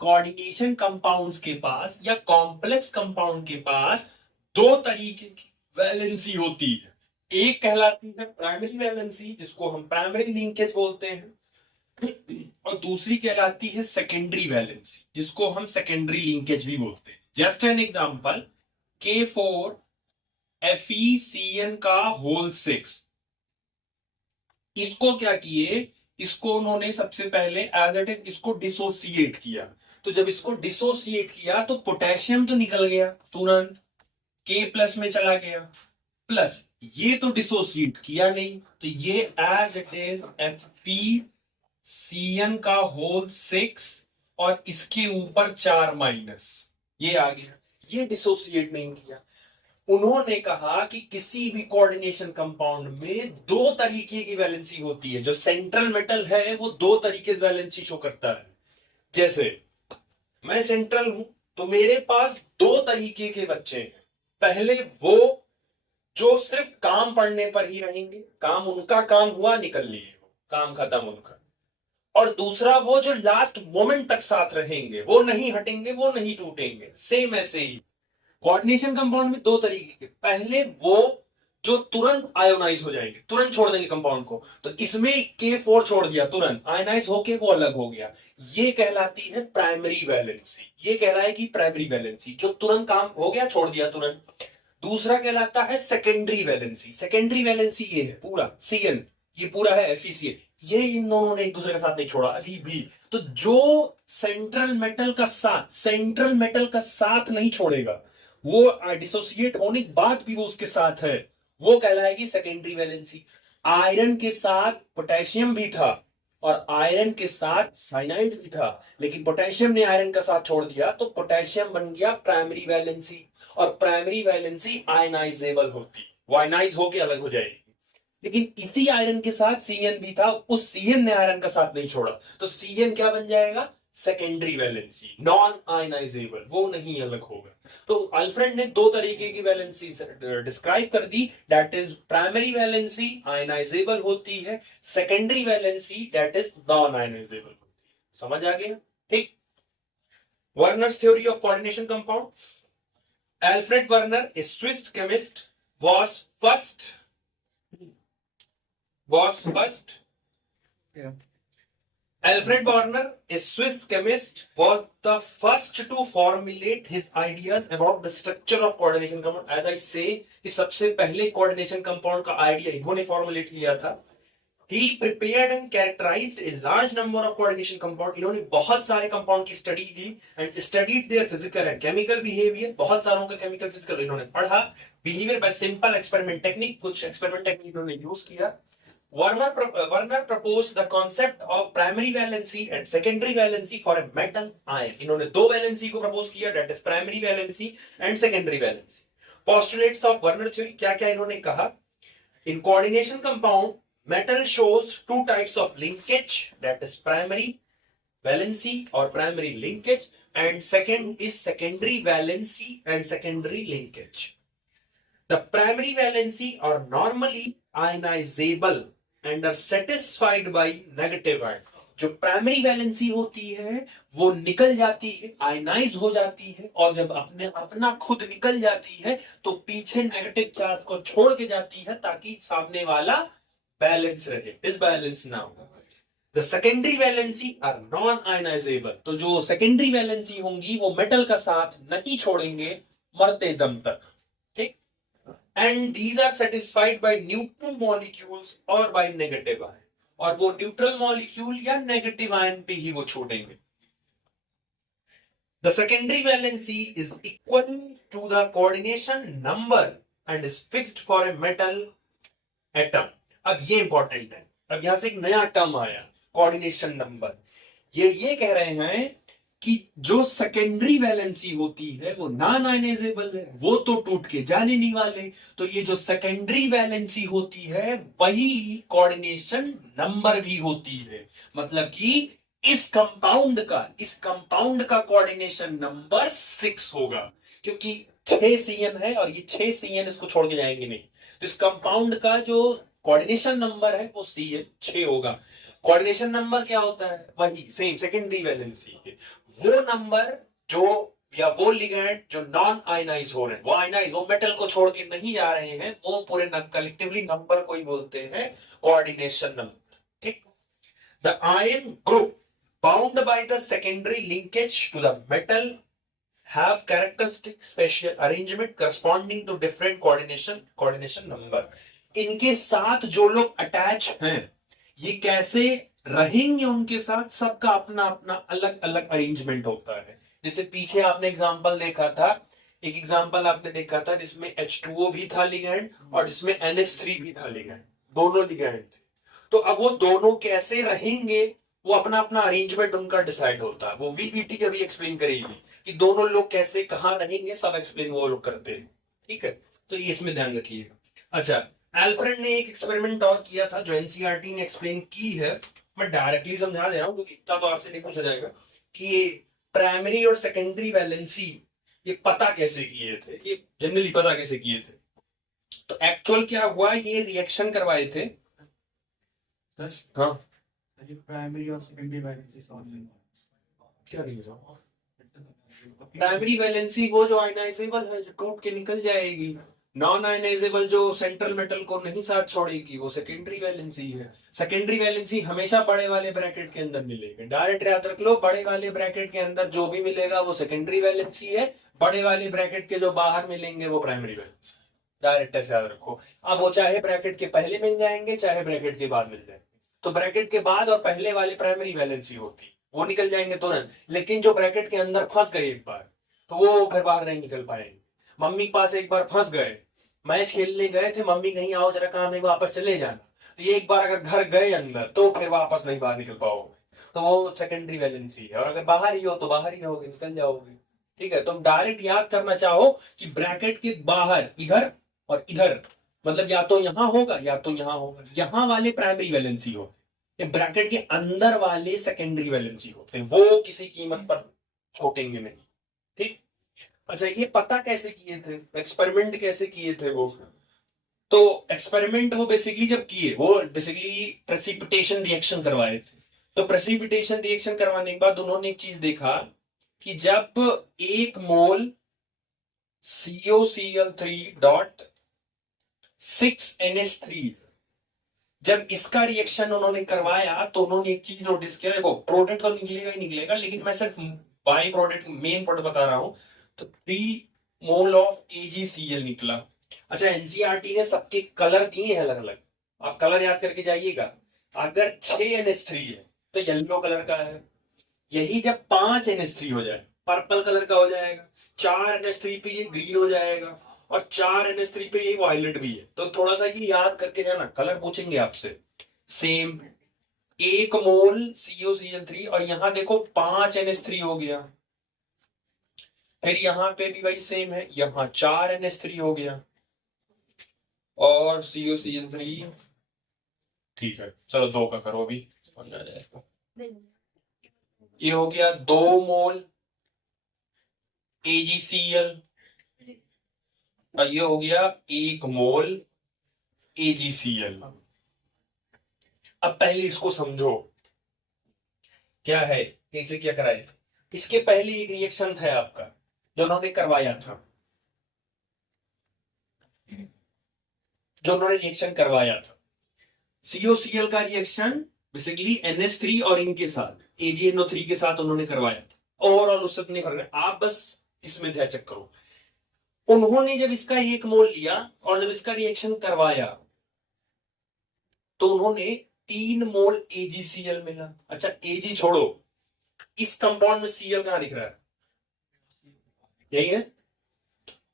कोऑर्डिनेशन कंपाउंड्स के पास या कॉम्प्लेक्स कंपाउंड के पास दो तरीके की वैलेंसी होती है। एक कहलाती है प्राइमरी वैलेंसी, जिसको हम प्राइमरी लिंकेज बोलते हैं, और दूसरी कहलाती है सेकेंडरी वैलेंसी, जिसको हम सेकेंडरी लिंकेज भी बोलते हैं। जस्ट एन एग्जांपल, K4FeCN का होल 6, इसको क्या किए, इसको उन्होंने सबसे पहले एज इट इज इसको डिसोसिएट किया। तो जब इसको डिसोसिएट किया तो पोटेशियम तो निकल गया तुरंत, K+ में चला गया, प्लस ये तो डिसोसिएट किया नहीं, तो ये एज इट इज FeCN का होल 6 और इसके ऊपर 4 माइनस, ये आ गया, ये डिसोसिएट नहीं किया। उन्होंने कहा कि किसी भी कोऑर्डिनेशन कंपाउंड में दो तरीके की वैलेंसी होती है, जो सेंट्रल मेटल है वो दो तरीके से वैलेंसी शो करता है। जैसे मैं सेंट्रल हूं तो मेरे पास दो तरीके के बच्चे हैं, पहले वो जो सिर्फ काम पढ़ने पर ही रहेंगे, काम उनका काम हुआ निकल लिए, काम खत्म उनका, और दूसरा वो जो लास्ट मोमेंट तक साथ रहेंगे, वो नहीं हटेंगे, वो नहीं टूटेंगे। सेम ऐसे ही कोऑर्डिनेशन कंपाउंड में दो तरीके के, पहले वो जो तुरंत आयोनाइज हो जाएंगे, तुरंत छोड़ देंगे कंपाउंड को। तो इसमें K4 छोड़ दिया, तुरंत आयोनाइज होके वो अलग हो गया, ये कहलाती है प्राइमरी वैलेंसी। ये कहलाएगी प्राइमरी वैलेंसी, जो तुरंत काम हो गया, छोड़ दिया तुरंत। दूसरा कहलाता है सेकेंडरी वैलेंसी। सेकेंडरी वैलेंसी ये है पूरा Cn, ये पूरा है FeCl, ये इन दोनों ने एक दूसरे के साथ नहीं छोड़ा अभी भी। तो जो सेंट्रल मेटल का साथ नहीं छोड़ेगा, वो डिसोसिएट होने के बाद भी वो उसके साथ है, वो कहलाएगी सेकेंडरी वैलेंसी। आयरन के साथ पोटेशियम भी था और आयरन के साथ साइनाइड भी था, लेकिन पोटेशियम ने आयरन का साथ छोड़ दिया तो पोटेशियम बन गया प्राइमरी वैलेंसी। और प्राइमरी वैलेंसी आयनाइजेबल होती, वो आयनाइज होके अलग हो जाएगी। लेकिन इसी आयरन के साथ Cn भी था, उस Cn ने आयरन का साथ नहीं छोड़ा, तो Cn क्या बन जाएगा? सेकेंडरी वैलेंसी, नॉन आयनाइजेबल, वो नहीं अलग होगा। तो अल्फ्रेड ने दो तरीके की वैलेंसी डिस्क्राइब कर दी, that is primary valency ionizable होती है, secondary valency that is non ionizable होती है। समझ आ गया? ठीक। Werner's theory of coordination compound. Alfred Werner, a Swiss chemist, was first. Yeah. Alfred Werner, a Swiss chemist, was the first to formulate his ideas about the structure of coordination compound. As I say, कि सबसे पहले coordination compound का idea इन्होंने formulate किया था। He prepared and characterized a large number of coordination compound. इन्होंने बहुत सारे कंपाउंड की स्टडी की and studied their physical and chemical behavior. बहुत सारों का chemical physical इन्होंने पढ़ा। Behavior by simple experiment technique, कुछ experiment technique इन्होंने यूज किया। Werner proposed the concept of primary valency and secondary valency for a metal ion. इन्होंने दो वैलेंसी को प्रपोज किया, that is primary valency and secondary valency. Postulates of Werner theory, क्या क्या इन्होंने कहा? In coordination compound, metal shows two types of linkage, that is primary valency or primary linkage, and second is secondary valency and secondary linkage. The primary valency are normally ionizable and are satisfied by negative ion. जो primary valency होती है वो निकल जाती है, ionise हो जाती है, और जब अपना खुद निकल जाती है तो पीछे नेगेटिव चार्ज को छोड़ के जाती है ताकि सामने वाला बैलेंस रहे, डिसबैलेंस ना हो। The secondary valency are non ionisable, तो जो सेकेंडरी वैलेंसी होंगी वो मेटल का साथ नहीं छोड़ेंगे मरते दम तक, ठीक। And these are satisfied by neutral molecules और बाय नेगेटिव आयन, और वो न्यूट्रल मॉलिक्यूल या नेगेटिव आयन पे ही वो छोड़ेंगे। The secondary valency is equal to the coordination number and is fixed for a metal atom. अब ये इंपॉर्टेंट है, अब यहां से एक नया टर्म आया, कोऑर्डिनेशन नंबर। ये कह रहे हैं कि जो सेकेंडरी वैलेंसी होती है वो नॉन आयनाइजेबल है, वो तो टूट के जाने नहीं वाले, तो ये जो सेकेंडरी वैलेंसी होती है वही कोऑर्डिनेशन नंबर भी होती है। मतलब कि इस कंपाउंड का कोऑर्डिनेशन नंबर 6 होगा, क्योंकि 6 Cn है और ये 6 Cn इसको छोड़ के जाएंगे नहीं, तो इस कंपाउंड का जो कोऑर्डिनेशन नंबर है वो Cn 6 होगा। कोऑर्डिनेशन नंबर क्या होता है? वही सेम सेकेंडरी वैलेंसी है, वो नंबर जो या वो लिगेंड जो नॉन आयनाइज हो रहे हैं, वो आयनाइज, वो मेटल को छोड़ के नहीं जा रहे हैं, वो पूरे कलेक्टिवली नंबर को ही बोलते हैं कोऑर्डिनेशन नंबर, ठीक। The ion group bound by the secondary linkage to the metal have characteristic spatial arrangement corresponding to different coordination number. इनके साथ जो लोग अटैच हैं ये कैसे रहेंगे, उनके साथ सबका अपना अपना अलग अलग अरेंजमेंट होता है। जैसे पीछे आपने एग्जांपल देखा था, एक एग्जांपल आपने देखा था जिसमें H2O भी था लिगेंड और जिसमें NH3 भी था लिगेंड, दोनों लिगेंड थे। तो अब वो दोनों कैसे रहेंगे वो अपना अपना अरेंजमेंट उनका डिसाइड होता है, वो VPT अभी एक्सप्लेन करेगी कि दोनों लोग कैसे कहां रहेंगे, सब एक्सप्लेन वो लोग करते हैं, ठीक है। तो ये इसमें ध्यान रखिएगा। अच्छा, एल्फ्रेड ने एक एक्सपेरिमेंट और किया था जो एनसीईआरटी ने एक्सप्लेन की है, मैं डायरेक्टली समझा दे रहा हूं क्योंकि इतना तो आपसे नहीं पूछा जाएगा कि ये प्राइमरी और सेकेंडरी वैलेंसी ये पता कैसे किए थे, ये जनरली पता कैसे किए थे। तो एक्चुअल क्या हुआ, ये रिएक्शन करवाए थे, हाँ प्राइमरी और सेकेंडरी वैलेंसी क्या नहीं प्राइमरी वैलेंसी वो जो आयनाइजेबल है, जो टूट के निकल जाएगी, नॉन आयनाइजेबल जो सेंट्रल मेटल को नहीं साथ छोड़ेगी वो सेकेंडरी वैलेंसी है। सेकेंडरी वैलेंसी हमेशा बड़े वाले ब्रैकेट के अंदर मिलेगा। डायरेक्ट याद रख लो, बड़े वाले ब्रैकेट के अंदर जो भी मिलेगा वो सेकेंडरी वैलेंसी है, बड़े वाले ब्रैकेट के जो बाहर मिलेंगे वो प्राइमरी वैलेंसी। डायरेक्ट ऐसे याद रखो। अब वो चाहे ब्रैकेट के पहले मिल जाएंगे चाहे ब्रैकेट के बाद मिल जाएंगे, तो ब्रैकेट के बाद और पहले वाले प्राइमरी वैलेंसी होती, वो निकल जाएंगे तुरंत। लेकिन जो ब्रैकेट के अंदर फंस गए एक बार, तो वो फिर बाहर नहीं निकल पाएंगे। मम्मी के पास एक बार फंस गए, मैच खेलने गए थे, मम्मी कहीं आओ जरा काम है वापस चले जाना, तो ये एक बार अगर घर गए अंदर तो फिर वापस नहीं बाहर निकल पाओगे, तो वो सेकेंडरी वैलेंसी है। और अगर बाहर ही हो तो बाहर ही रहोगे, निकल जाओगे। ठीक है, तो डायरेक्ट याद करना चाहो कि ब्रैकेट के बाहर इधर और इधर, मतलब या तो यहां होगा या तो यहां होगा, यहां वाले प्राइमरी वैलेंसी होते, ब्रैकेट के अंदर वाले सेकेंडरी वैलेंसी होते हैं, वो किसी कीमत पर छोटेंगे नहीं। ठीक, अच्छा ये पता कैसे किए थे, एक्सपेरिमेंट कैसे किए थे वो? तो एक्सपेरिमेंट वो बेसिकली जब किए, वो बेसिकली प्रेसिपिटेशन रिएक्शन करवाए थे। तो प्रेसिपिटेशन रिएक्शन करवाने के बाद उन्होंने एक चीज देखा कि जब 1 मोल COCl3.6NH3 जब इसका रिएक्शन उन्होंने करवाया तो उन्होंने एक चीज नोटिस किया। देखो प्रोडक्ट तो निकलेगा ही निकलेगा, लेकिन मैं सिर्फ बाई प्रोडक्ट मेन प्रोडक्ट बता रहा हूं। तो 3 मोल ऑफ AgCl निकला। अच्छा, एनसीईआरटी ने सबके कलर दिए हैं अलग अलग, आप कलर याद करके जाइएगा। अगर 6NH3 है तो येलो कलर का है, यही जब 5NH3 हो जाए पर्पल कलर का हो जाएगा, 4NH3 पे ये ग्रीन हो जाएगा, और 4NH3 पे ये वायलेट भी है। तो थोड़ा सा ये याद करके जाना, कलर पूछेंगे आपसे। सेम 1 मोल COCl3 और यहां देखो 5NH3 हो गया, फिर यहां पे भी वही सेम है, यहां 4NH3 हो गया और COCl3। ठीक है, चलो 2 का करो अभी, समझ आ जाएगा। ये हो गया 2 मोल AgCl और ये हो गया 1 मोल AgCl। अब पहले इसको समझो क्या है, कैसे क्या कराए। इसके पहले एक रिएक्शन था आपका जो उन्होंने करवाया था, COCl का रिएक्शन बेसिकली NH3 और इनके साथ AgNO3 के साथ उन्होंने करवाया था। ओवरऑल उससे नहीं फर्क, आप बस इसमें ध्यान चेक करो। उन्होंने जब इसका 1 मोल लिया और जब इसका रिएक्शन करवाया तो उन्होंने 3 मोल AgCl मिला। अच्छा Ag छोड़ो, इस कंपाउंड में Cl कहां दिख रहा है? यही है।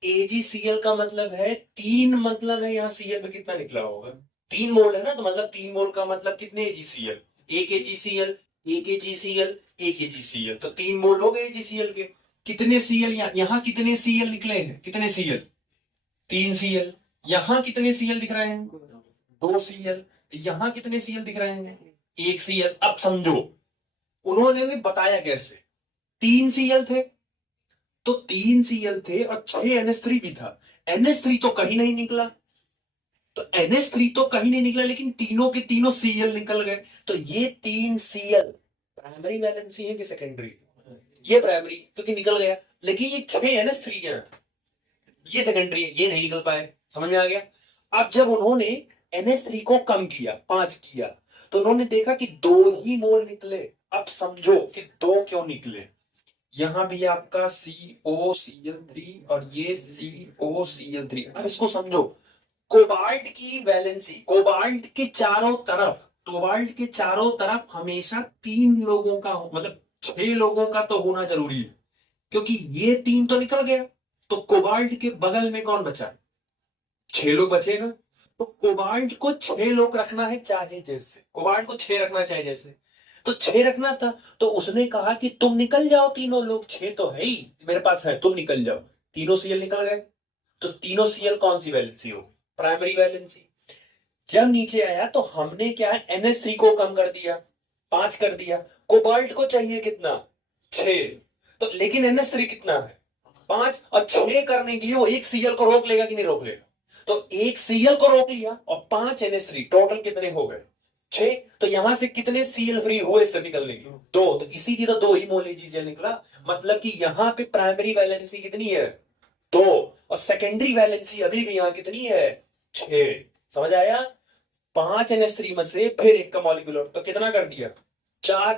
AgCl का मतलब है 3, मतलब है यहां Cl में कितना निकला होगा? 3 मोल है ना, तो मतलब 3 मोल का मतलब कितने AgCl? 1 AgCl, 1 AgCl, 1 AgCl, तो 3 मोल हो गए AgCl के। कितने Cl यहां कितने Cl निकले हैं? कितने Cl? 3 Cl। यहां कितने Cl दिख रहे हैं? 2 Cl। यहां कितने Cl दिख रहे हैं? 1 Cl। अब समझो उन्होंने बताया कैसे। 3 Cl थे तो 3 Cl थे और 6 NH3 भी था। NH3 तो कहीं नहीं निकला, तो NH3 तो कहीं नहीं निकला, लेकिन तीनों के तीनों Cl निकल गए। तो ये 3 Cl प्राइमरी वैलेंसी है कि सेकेंडरी? ये प्राइमरी क्योंकि निकल गया, लेकिन ये 6 NH3 है, ये सेकेंडरी है, ये नहीं निकल पाए। समझ में आ गया? अब जब उन्होंने NH3 को कम किया, 5 किया, तो उन्होंने देखा कि 2 ही मोल निकले। अब समझो कि 2 क्यों निकले। यहां भी आपका COCl3 और ये COCl3। अब इसको समझो, कोबाल्ट की वैलेंसी, कोबाल्ट के चारों तरफ हमेशा 3 लोगों का हो, मतलब 6 लोगों का तो होना जरूरी है, क्योंकि ये 3 तो निकल गया, तो कोबाल्ट के बगल में कौन बचा? 6 लोग बचे ना। तो कोबाल्ट को 6 लोग रखना है, चाहे जैसे कोबाल्ट को 6 रखना चाहे जैसे, तो 6 रखना था। तो उसने कहा कि तुम निकल जाओ, तीनों लोग, 6 तो है ही मेरे पास है, तुम निकल जाओ। तीनों Cl निकल गए, तो तीनों Cl कौन सी वैलेंसी हो? Primary valency. जब नीचे आया तो हमने क्या है, NH3 को कम कर दिया, 5 कर दिया। कोबाल्ट को चाहिए कितना? 6। तो लेकिन NH3 कितना है? 5, और 6 करने के लिए वो 1 Cl को रोक लेगा कि नहीं रोक लेगा? तो 1 Cl को रोक लिया और 5 NH3, टोटल कितने हो गए? 6। तो यहां से कितने Cl फ्री हुए इससे निकलने के? 2। तो इसीलिए तो 2 ही मोल AgCl निकला। मतलब कि यहां पे प्राइमरी वैलेंसी कितनी है? 2, और सेकेंडरी वैलेंसी अभी भी यहां कितनी है 6। समझ आया? 5 NH3 में से फिर एक का मॉलिक्यूलर, तो कितना कर दिया 4।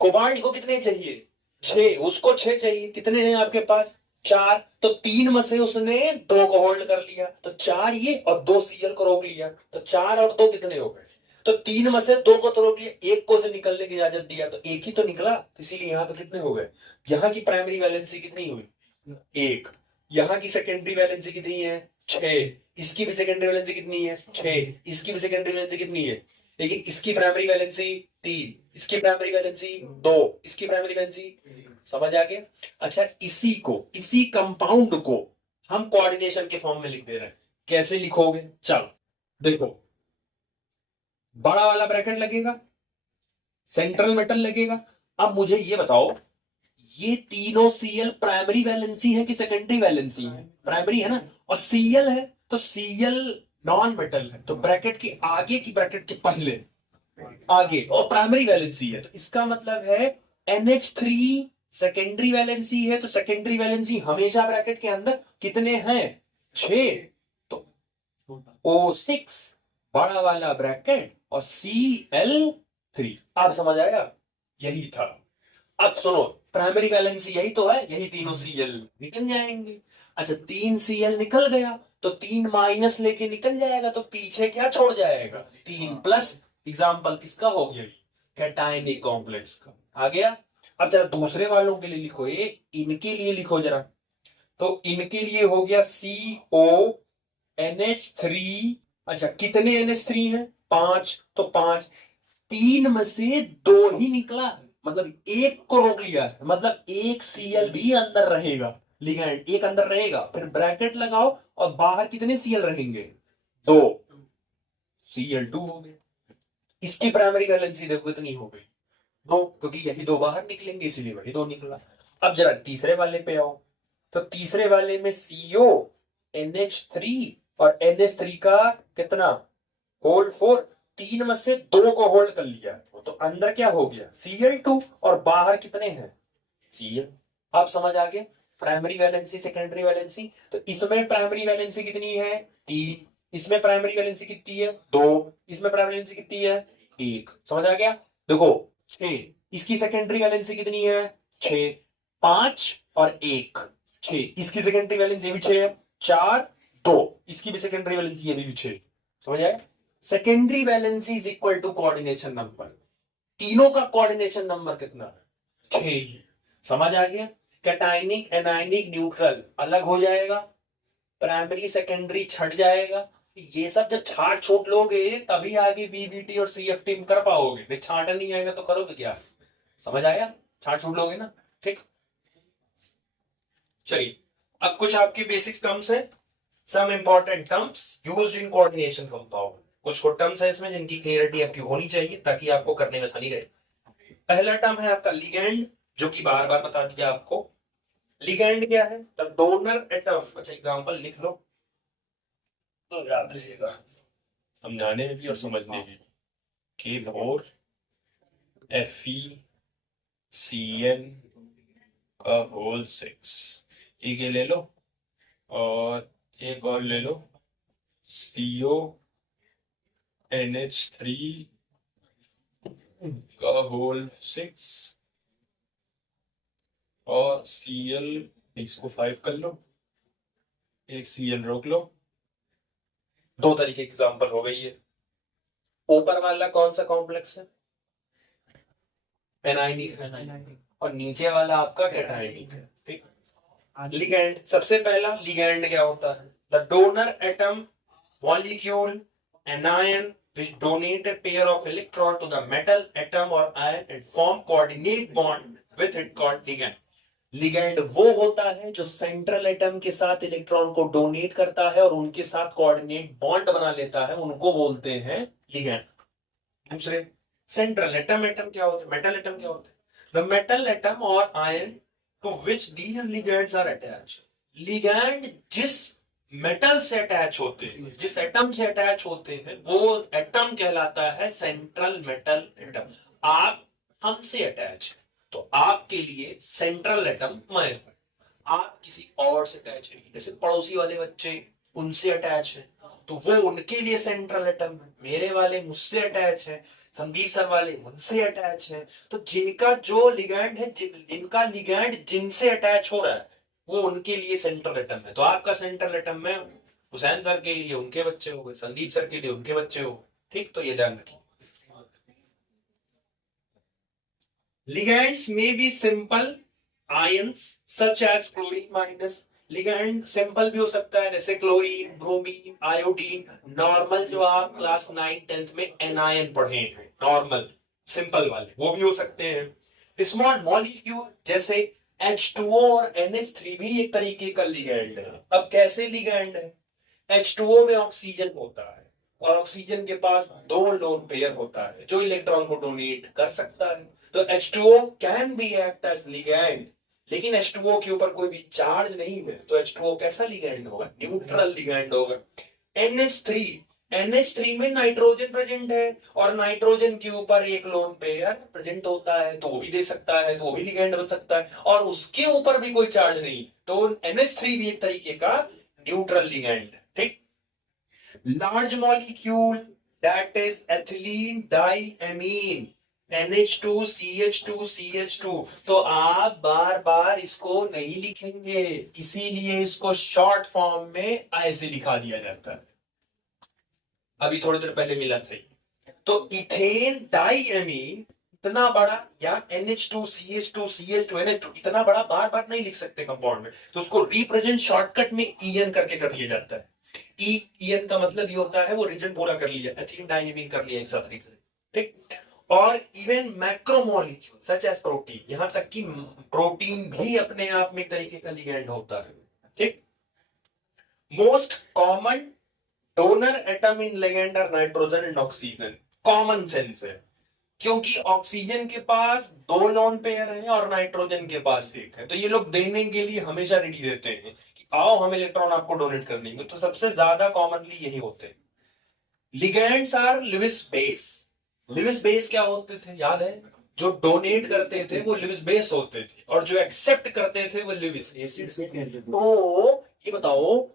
कोबाल्ट को कितने चाहिए 6, उसको 6 चाहिए, कितने हैं आपके पास 4, तो 3 में से उसने 2 को होल्ड कर लिया, तो 4 ये और 2 Cl को रोक लिया, तो 4 और 2 कितने हो गए, तो 3 में से 2 को तो रोक लिया, एक को से निकलने की इजाजत दिया, तो एक ही तो निकला, तो इसीलिए यहां पे कितने हो गए, यहां की प्राइमरी वैलेंसी कितनी हुई 1, यहां की सेकेंडरी वैलेंसी कितनी है 6, इसकी भी सेकेंडरी वैलेंसी कितनी है 6, इसकी भी सेकेंडरी वैलेंसी कितनी है, लेकिन इसकी प्राइमरी वैलेंसी 3, इसकी प्राइमरी वैलेंसी 2, इसकी प्राइमरी वैलेंसी, समझ आ गया? अच्छा, इसी कंपाउंड को हम कोऑर्डिनेशन के फॉर्म में लिख दे रहे हैं, कैसे लिखोगे, चलो देखो, बड़ा वाला ब्रैकेट लगेगा, सेंट्रल मेटल लगेगा। अब मुझे ये बताओ, ये तीनों Cl प्राइमरी वैलेंसी है कि सेकेंडरी वैलेंसी है, प्राइमरी है ना, और Cl है, तो Cl नॉन मेटल है, तो ब्रैकेट के आगे की ब्रैकेट के पहले आगे, और प्राइमरी वैलेंसी है, तो इसका मतलब है NH3 सेकेंडरी वैलेंसी है, तो सेकेंडरी वैलेंसी हमेशा ब्रैकेट के अंदर कितने हैं 6, तो O6 बड़ा वाला ब्रैकेट और Cl3। आप समझ आया? यही था। अब सुनो, प्राइमरी वैलेंसी यही तो है, यही तीनों Cl निकल जाएंगे। अच्छा, 3 Cl निकल गया तो 3 माइनस लेके निकल जाएगा, तो पीछे क्या छोड़ जाएगा 3 प्लस। एग्जाम्पल किसका हो गया, कैटायनिक कॉम्प्लेक्स का आ गया। अब जरा दूसरे वालों के लिए लिखो, ये इनके लिए लिखो जरा, तो इनके लिए हो गया CONH3। अच्छा, कितने NH3 है 5, तो 5, 3 में से 2 ही निकला, मतलब एक को रोक लिया, मतलब एक Cl भी अंदर रहेगा, लिगैंड एक अंदर रहेगा, फिर ब्रैकेट लगाओ और बाहर कितने Cl रहेंगे 2, Cl2 हो गए। इसकी प्राइमरी वैलेंसी देखो कितनी हो गई 2, क्योंकि यही 2 बाहर निकलेंगे इसलिए वही 2 निकला। अब जरा तीसरे वाले पे आओ, तो तीसरे वाले में CO NH3 और NH3 का कितना होल 4, 3 में से 2 को होल्ड कर लिया, तो अंदर क्या हो गया Cl2 और बाहर कितने हैं Cl। आप समझ आ गए? प्राइमरी वैलेंसी सेकेंडरी वैलेंसी, तो इसमें प्राइमरी वैलेंसी कितनी है 3, इसमें प्राइमरी वैलेंसी कितनी है 2, इसमें प्राइमरी वैलेंसी कितनी है 1। समझ आ गया? देखो 6, इसकी सेकेंडरी वैलेंसी कितनी है 6, 5 और 1 6, इसकी सेकेंडरी वैलेंसी भी 6 है, 4 2, इसकी भी सेकेंडरी वैलेंसी ये भी 6। समझ आया? Secondary valency is equal to coordination number, तीनों का कोऑर्डिनेशन नंबर कितना है 6। समझ आ गया? कैटायनिक एनायनिक न्यूट्रल अलग हो जाएगा, प्राइमरी सेकेंडरी छट जाएगा। ये सब जब छाट छोट लोगे तभी आगे बीबीटी और CFT में कर पाओगे, नहीं छाट नहीं आएगा तो करोगे क्या? समझ आया? छाट छूट लोगे ना, ठीक। चलिए, अब कुछ आपके बेसिक टर्म्स है, some important terms used in coordination compound. कुछ को टर्म्स है इसमें जिनकी क्लियरिटी आपकी होनी चाहिए ताकि आपको करने में आसानी रहे। पहला टर्म है आपका लिगैंड, जो कि बार बार बता दिया आपको। लिगैंड क्या है, द डोनर एटम। अच्छा, एग्जांपल लिख लो तो याद रहेगा समझाने में भी और समझने में भी। K4 FeCN का होल 6, एक ये ले लो और एक और ले लो CONH3 का होल 6 और Cl, इसको 5 कर लो, एक Cl रोक लो। 2 तरीके की एग्जांपल हो गई है। ऊपर वाला कौन सा कॉम्प्लेक्स है एनायनिक है, और नीचे वाला आपका कैटायनिक है, ठीक। लिगैंड, सबसे पहला लिगैंड क्या होता है, the donor atom molecule anion which donate a pair of electron to the metal atom or ion and form coordinate bond with it called ligand। Ligand वो होता है जो सेंट्रल एटम के साथ इलेक्ट्रॉन को डोनेट करता है और उनके साथ कोऑर्डिनेट बॉन्ड बना लेता है, उनको बोलते हैं लिगैंड। दूसरे सेंट्रल एटम, एटम क्या होते हैं, मेटल एटम क्या होते हैं, द मेटल एटम और ion to which these ligands are attach. Ligand जिस मेटल से अटैच होते हैं, जिस एटम से अटैच होते हैं, वो एटम कहलाता है सेंट्रल मेटल एटम। आप हमसे अटैच, तो आपके लिए सेंट्रल एटम मैं, आप किसी और से अटैच है, जैसे पड़ोसी वाले बच्चे उनसे अटैच है तो वो उनके लिए सेंट्रल एटम है, मेरे वाले मुझसे अटैच है, संदीप सर वाले मुझसे अटैच है। तो जिनका जो लिगैंड है, जिनका लिगैंड जिनसे अटैच हो रहा है वो उनके लिए सेंट्रल एटम है। तो आपका सेंट्रल एटम में हुसैन सर के लिए उनके बच्चे हो गए, संदीप सर के लिए उनके बच्चे हो गए। ठीक, तो ये ध्यान रखिए। लिगैंड्स में be simple ions such as chlorine minus. Ligand simple भी हो सकता है, जैसे क्लोरीन, ब्रोमीन, आयोडीन। नॉर्मल जो आप क्लास 9 10th में एनायन पढ़े हैं, नॉर्मल सिंपल वाले, वो भी हो सकते हैं। स्मॉल मॉलिक्यूल जैसे H2O और NH3 भी एक तरीके का लिगैंड है। अब कैसे लिगैंड है? H2O में ऑक्सीजन होता है और ऑक्सीजन के पास 2 लोन पेयर होता है जो इलेक्ट्रॉन को डोनेट कर सकता है। तो H2O can be act as ligand, लेकिन H2O के ऊपर कोई भी चार्ज नहीं है, तो H2O कैसा लिगैंड होगा? न्यूट्रल लिगैंड होगा। NH3 में नाइट्रोजन प्रेजेंट है और नाइट्रोजन के ऊपर एक लोन पेयर प्रेजेंट होता है, तो वो भी दे सकता है, तो वो भी लिगैंड बन सकता है। और उसके ऊपर भी कोई चार्ज नहीं, तो NH3 भी एक तरीके का न्यूट्रल लिगैंड। ठीक। Large molecule that is ethylene diamine NH2CH2CH2। तो आप बार बार इसको नहीं लिखेंगे, इसीलिए इसको शॉर्ट फॉर्म में ऐसे लिखा दिया जाता है। अभी थोड़ी देर पहले मिला था। तो इथेन डाइएमीन इतना बड़ा, या NH2CH2CH2 NH2 इतना बड़ा बार बार नहीं लिख सकते कंपाउंड में, तो उसको रिप्रेजेंट शॉर्टकट में EN करके कर दिया जाता है। EN का मतलब ये होता है वो रीजन पूरा कर लिया, एथिलीन डाइएमीन कर लिया एक साथ तरीके से। ठीक। और even macromolecule such as protein, यहां तक कि प्रोटीन भी अपने आप में एक तरीके का लिगैंड होता है। ठीक। Most common donor atom in ligand are nitrogen and oxygen. Common sense है, क्योंकि ऑक्सीजन के पास 2 लोन पेयर हैं और नाइट्रोजन के पास 1 है, तो ये लोग देने के लिए हमेशा रेडी रहते हैं कि आओ हम इलेक्ट्रॉन आपको डोनेट कर देंगे। तो सबसे ज्यादा कॉमनली यही होते हैं। Ligands are Lewis base. Lewis base क्या होते थे याद है? जो डोनेट करते थे वो लिविस बेस होते थे और जो एक्सेप्ट करते थे वो लिविस एसिड। तो ये बताओ,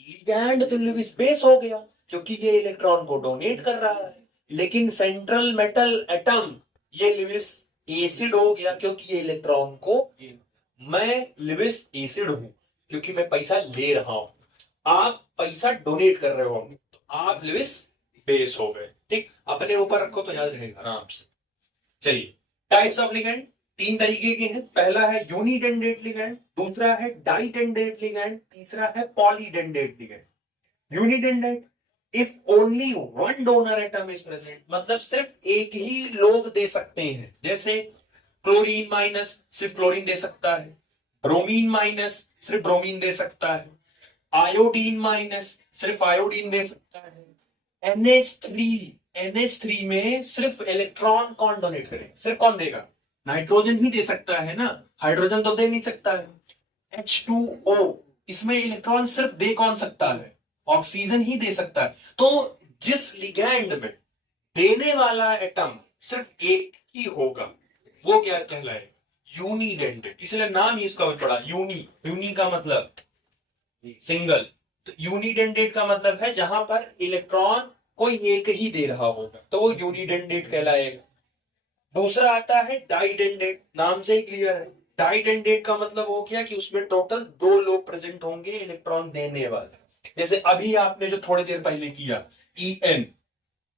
लिगैंड तो लिविस बेस हो गया क्योंकि ये इलेक्ट्रॉन को डोनेट कर रहा है, लेकिन सेंट्रल मेटल एटम ये लिविस एसिड हो गया क्योंकि ये इलेक्ट्रॉन को, मैं लिविस एसिड हूं क्योंकि मैं पैसा ले रहा हूं, आप पैसा डोनेट कर रहे हो, तो आप लिविस बेस हो गए। ठीक, अपने ऊपर रखो तो याद रहेगा आराम से। चलिए, टाइप्स ऑफ लिगैंड 3 तरीके के हैं। पहला है यूनिडेंडेट लिगैंड, दूसरा है डाइडेंडेट लिगैंड, तीसरा है polydentate ligand. Unidentate, if only one donor atom is present, मतलब सिर्फ एक ही लोग दे सकते हैं। जैसे क्लोरीन माइनस सिर्फ क्लोरीन दे सकता है, ब्रोमीन माइनस सिर्फ ब्रोमीन दे सकता है, आयोडीन माइनस सिर्फ आयोडीन दे सकता है, NH3 में सिर्फ इलेक्ट्रॉन कौन डोनेट करेगा? सिर्फ कौन देगा? नाइट्रोजन ही दे सकता है ना, हाइड्रोजन तो दे नहीं सकता है। H2O, इसमें इलेक्ट्रॉन सिर्फ दे कौन सकता है? ऑक्सीजन ही दे सकता है। तो जिस लिगैंड में देने वाला एटम सिर्फ एक ही होगा वो क्या कहलाए? यूनिडेंडेट। इसलिए नाम ही इसका भी पड़ा यूनी का मतलब सिंगल, तो यूनिडेंडेट का मतलब है जहां पर इलेक्ट्रॉन कोई एक ही दे रहा होगा, तो वो यूनिडेंडेट कहलाएगा। दूसरा आता है डाइडेंडेट, नाम से ही क्लियर है। डाइडेंडेट का मतलब हो गया कि उसमें टोटल 2 लोग प्रेजेंट होंगे इलेक्ट्रॉन देने वाले। जैसे अभी आपने जो थोड़ी देर पहले किया, EN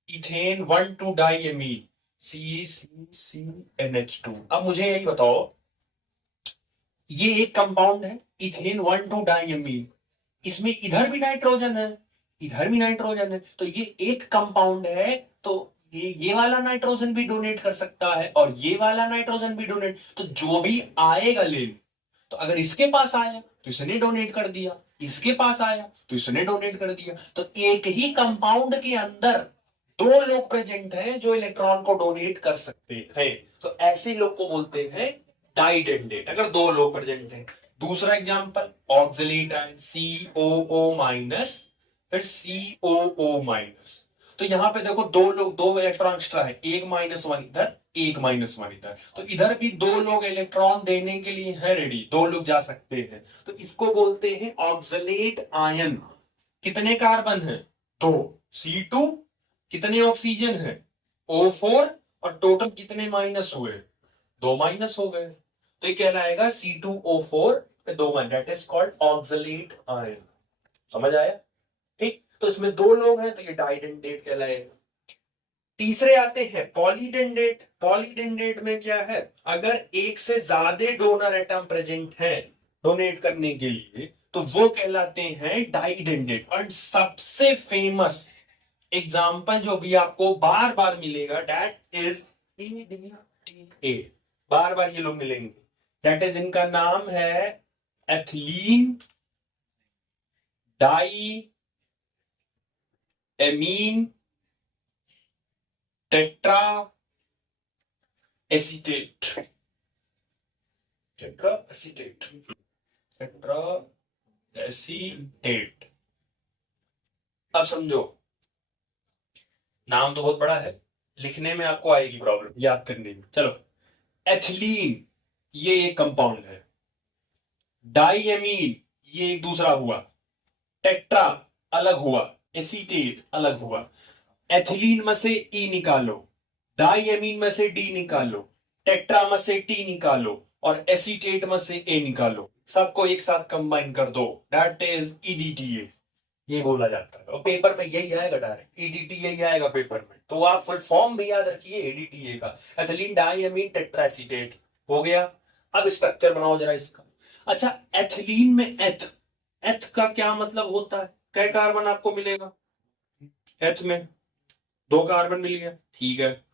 इथेन 1,2 डाइएमीन CCCNH2। अब मुझे यही बताओ, ये एक कंपाउंड है इथेन 1,2 डाइएमीन, इसमें इधर भी नाइट्रोजन है, इधर भी नाइट्रोजन है, तो ये एक कंपाउंड है। तो ये वाला नाइट्रोजन भी डोनेट कर सकता है और ये वाला नाइट्रोजन भी डोनेट, तो जो भी आएगा ले, तो अगर इसके पास आया तो इसने डोनेट कर दिया, इसके पास आया तो इसने डोनेट कर दिया। तो एक ही कंपाउंड के अंदर 2 लोग प्रेजेंट हैं जो इलेक्ट्रॉन को डोनेट कर सकते हैं, तो ऐसे लोग को बोलते हैं डाइडेंडेट, अगर 2 लोग प्रेजेंट हैं। दूसरा example oxalate ion COO minus फिर COO माइनस। तो यहां पे देखो दो लोग, दो इलेक्ट्रॉन एक्स्ट्रा है, एक माइनस वन इधर, एक माइनस वन इधर, तो इधर भी दो लोग इलेक्ट्रॉन देने के लिए है रेडी, दो लोग जा सकते हैं, तो इसको बोलते हैं ऑक्सलेट आयन। कितने कार्बन है? दो, C2, कितने ऑक्सीजन है? O4, और टोटल कितने माइनस हुए? दो माइनस हो गए, तो ये कहलाएगा C2O4 पे दो minus, that is called oxalate ion. समझ आया? ठीक, तो इसमें दो लोग हैं तो ये डाइडेंडेट कहलाएगा। तीसरे आते हैं पॉलीडेंडेट। पॉलीडेंडेट में क्या है, अगर एक से ज्यादा डोनर एटम प्रेजेंट है डोनेट करने के लिए तो वो कहलाते हैं डाइडेंडेट। और सबसे फेमस एग्जाम्पल जो भी आपको बार बार मिलेगा दैट इज EDTA। बार बार ये लोग मिलेंगे, दैट इज, इनका नाम है ethylene di amine tetra acetate. Tetra acetate, tetra acetate. अब समझो, नाम तो बहुत बड़ा है, लिखने में आपको आएगी प्रॉब्लम, याद करने में। चलो, एथिलीन ये एक कंपाउंड है, डाईएमीन ये एक दूसरा हुआ, टेट्रा अलग हुआ, एसीटेट अलग हुआ। एथिलीन में से ई निकालो, डाईएमीन में से डी निकालो, टेट्रा में से टी निकालो, और एसीटेट में से ए निकालो, सबको एक साथ कंबाइन कर दो, दैट इज EDTA। ये बोला जाता है, और पेपर में यही आएगा डायरेक्ट, EDTA यही आएगा पेपर में। तो आप फुल फॉर्म भी याद रखिए EDTA का, एथिलीन डाईएमीन टेट्रा एसीटेट। हो गया। अब स्ट्रक्चर बनाओ जरा इसका। अच्छा, एथिलीन में एथ, एथ का क्या मतलब होता है? कै कार्बन आपको मिलेगा? एथ में दो कार्बन मिल गया, ठीक है।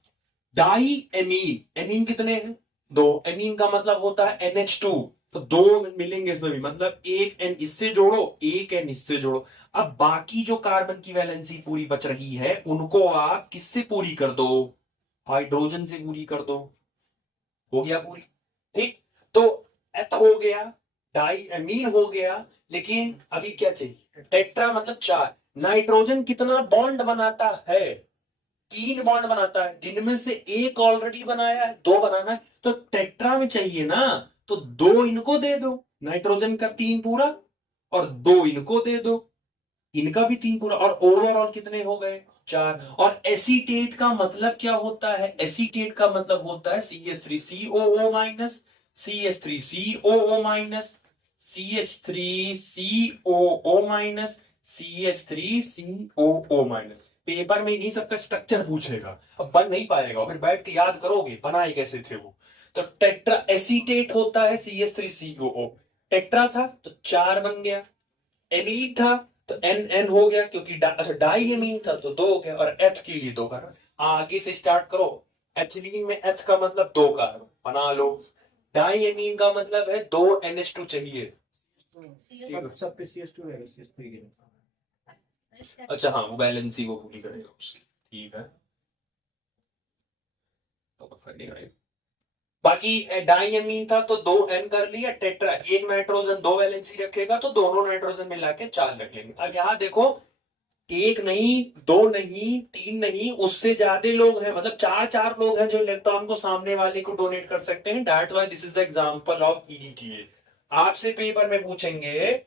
डाई एमीन, एमीन कितने हैं? दो, एमीन का मतलब होता है NH2, तो दो मिलेंगे इसमें भी, मतलब एक एन इससे जोड़ो, एक एन इससे जोड़ो। अब बाकी जो कार्बन की वैलेंसी पूरी बच रही है उनको आप किससे पूरी कर दो? हाइड्रोजन से पूरी कर दो। हो गया पूरी, ठीक। तो एथ हो गया, डाई एमीन हो गया, लेकिन अभी क्या चाहिए? टेट्रा मतलब चार। नाइट्रोजन कितना बॉन्ड बनाता है? 3 बॉन्ड बनाता है, जिनमें से एक ऑलरेडी बनाया है, दो बनाना है, तो टेट्रा में चाहिए ना, तो दो इनको दे दो, नाइट्रोजन का 3 पूरा, और दो इनको दे दो, इनका भी 3 पूरा, और ओवरऑल कितने हो गए? 4। और एसीटेट का मतलब क्या होता है? एसीटेट का मतलब होता है CH3COO minus, CH3COO minus, CH3COO minus, CH3COO minus. Paper में इन्हीं सबका स्ट्रक्चर पूछेगा, अब बन नहीं पाएगा, फिर बैठ के याद करोगे बनाए कैसे थे वो। तो टेट्रा एसीटेट होता है CH3COO, टेट्रा था तो 4 बन गया, एमीन था तो NN हो गया, क्योंकि डाई एमीन था तो 2 हो गया, और एथ के लिए 2 कार्बन। आगे से स्टार्ट करो। एथिलीन में एथ का मतलब 2 कार्बन बना लो, डाई एमीन का मतलब है 2 NH2 चाहिए। सब पे CS2 है, CS3 के। अच्छा हाँ, वो बैलेंसी को पूरी करेगा उसकी, ठीक है। तो बाकी डाईएमीन था तो 2 N कर लिया, टेट्रा एक नाइट्रोजन 2 वैलेंसी रखेगा तो दोनों नाइट्रोजन मिला के 4 रख लेंगे। अब यहां देखो, एक नहीं, दो नहीं, तीन नहीं, उससे ज्यादा लोग हैं, मतलब 4 लोग हैं जो इलेक्ट्रॉन को सामने वाले को डोनेट कर सकते हैं। That why this is the example of EDTA। आपसे पेपर में पूछेंगे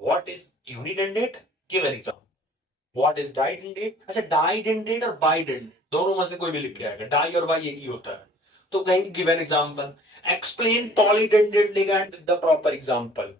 what is unidentate, give an example. What is didentate? अच्छा, डाइडेंडेट और बाइडेंडेट दोनों में से कोई भी लिख के आएगा, डाई और बाई एक ही होता है, तो कहेंगे give an example. Explain polydentate ligand with the proper example.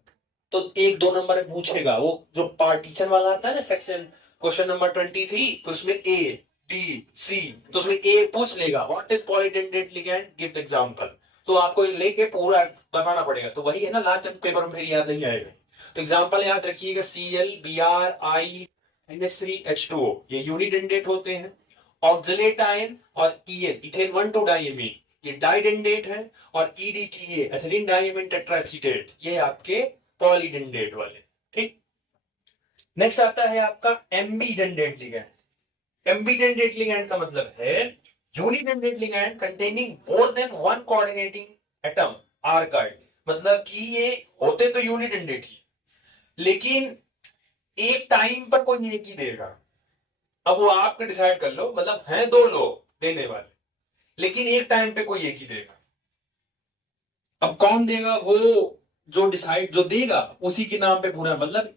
तो 1-2 नंबर में पूछेगा, वो जो पार्टीशन वाला आता है ना सेक्शन, क्वेश्चन नंबर 23, उसमें A B C, तो उसमें A पूछ लेगा what is polydentate ligand, give the example. तो आपको लेके पूरा बनाना पड़ेगा, तो वही है ना, लास्ट टाइम पेपर में फिर याद नहीं आएगा। तो एग्जांपल याद रखिएगा, Cl Br NH3 H2O, ये यूनिडेंडेट होते हैं। ऑक्सलेट आयन और इथेन 1,2 डाइएमीन, ये डाइडेंडेट है। और EDTA एथिलीन डाइएमीन टेट्राएसीटेट, ये आपके पॉलीडेंडेट वाले, ठीक। नेक्स्ट आता है आपका एम्बीडेंडेट लिगैंड। एम्बीडेंडेट लिगैंड का मतलब है unidentate ligand containing more than one coordinating atom are called, मतलब कि ये होते तो यूनिडेंडेट ही, लेकिन एक टाइम पर कोई एक ही देगा। अब वो आपके डिसाइड कर लो, मतलब हैं दो लोग देने वाले, लेकिन एक टाइम पे कोई एक ही देगा। अब कौन देगा? वो जो देगा उसी के नाम पे पूरा, मतलब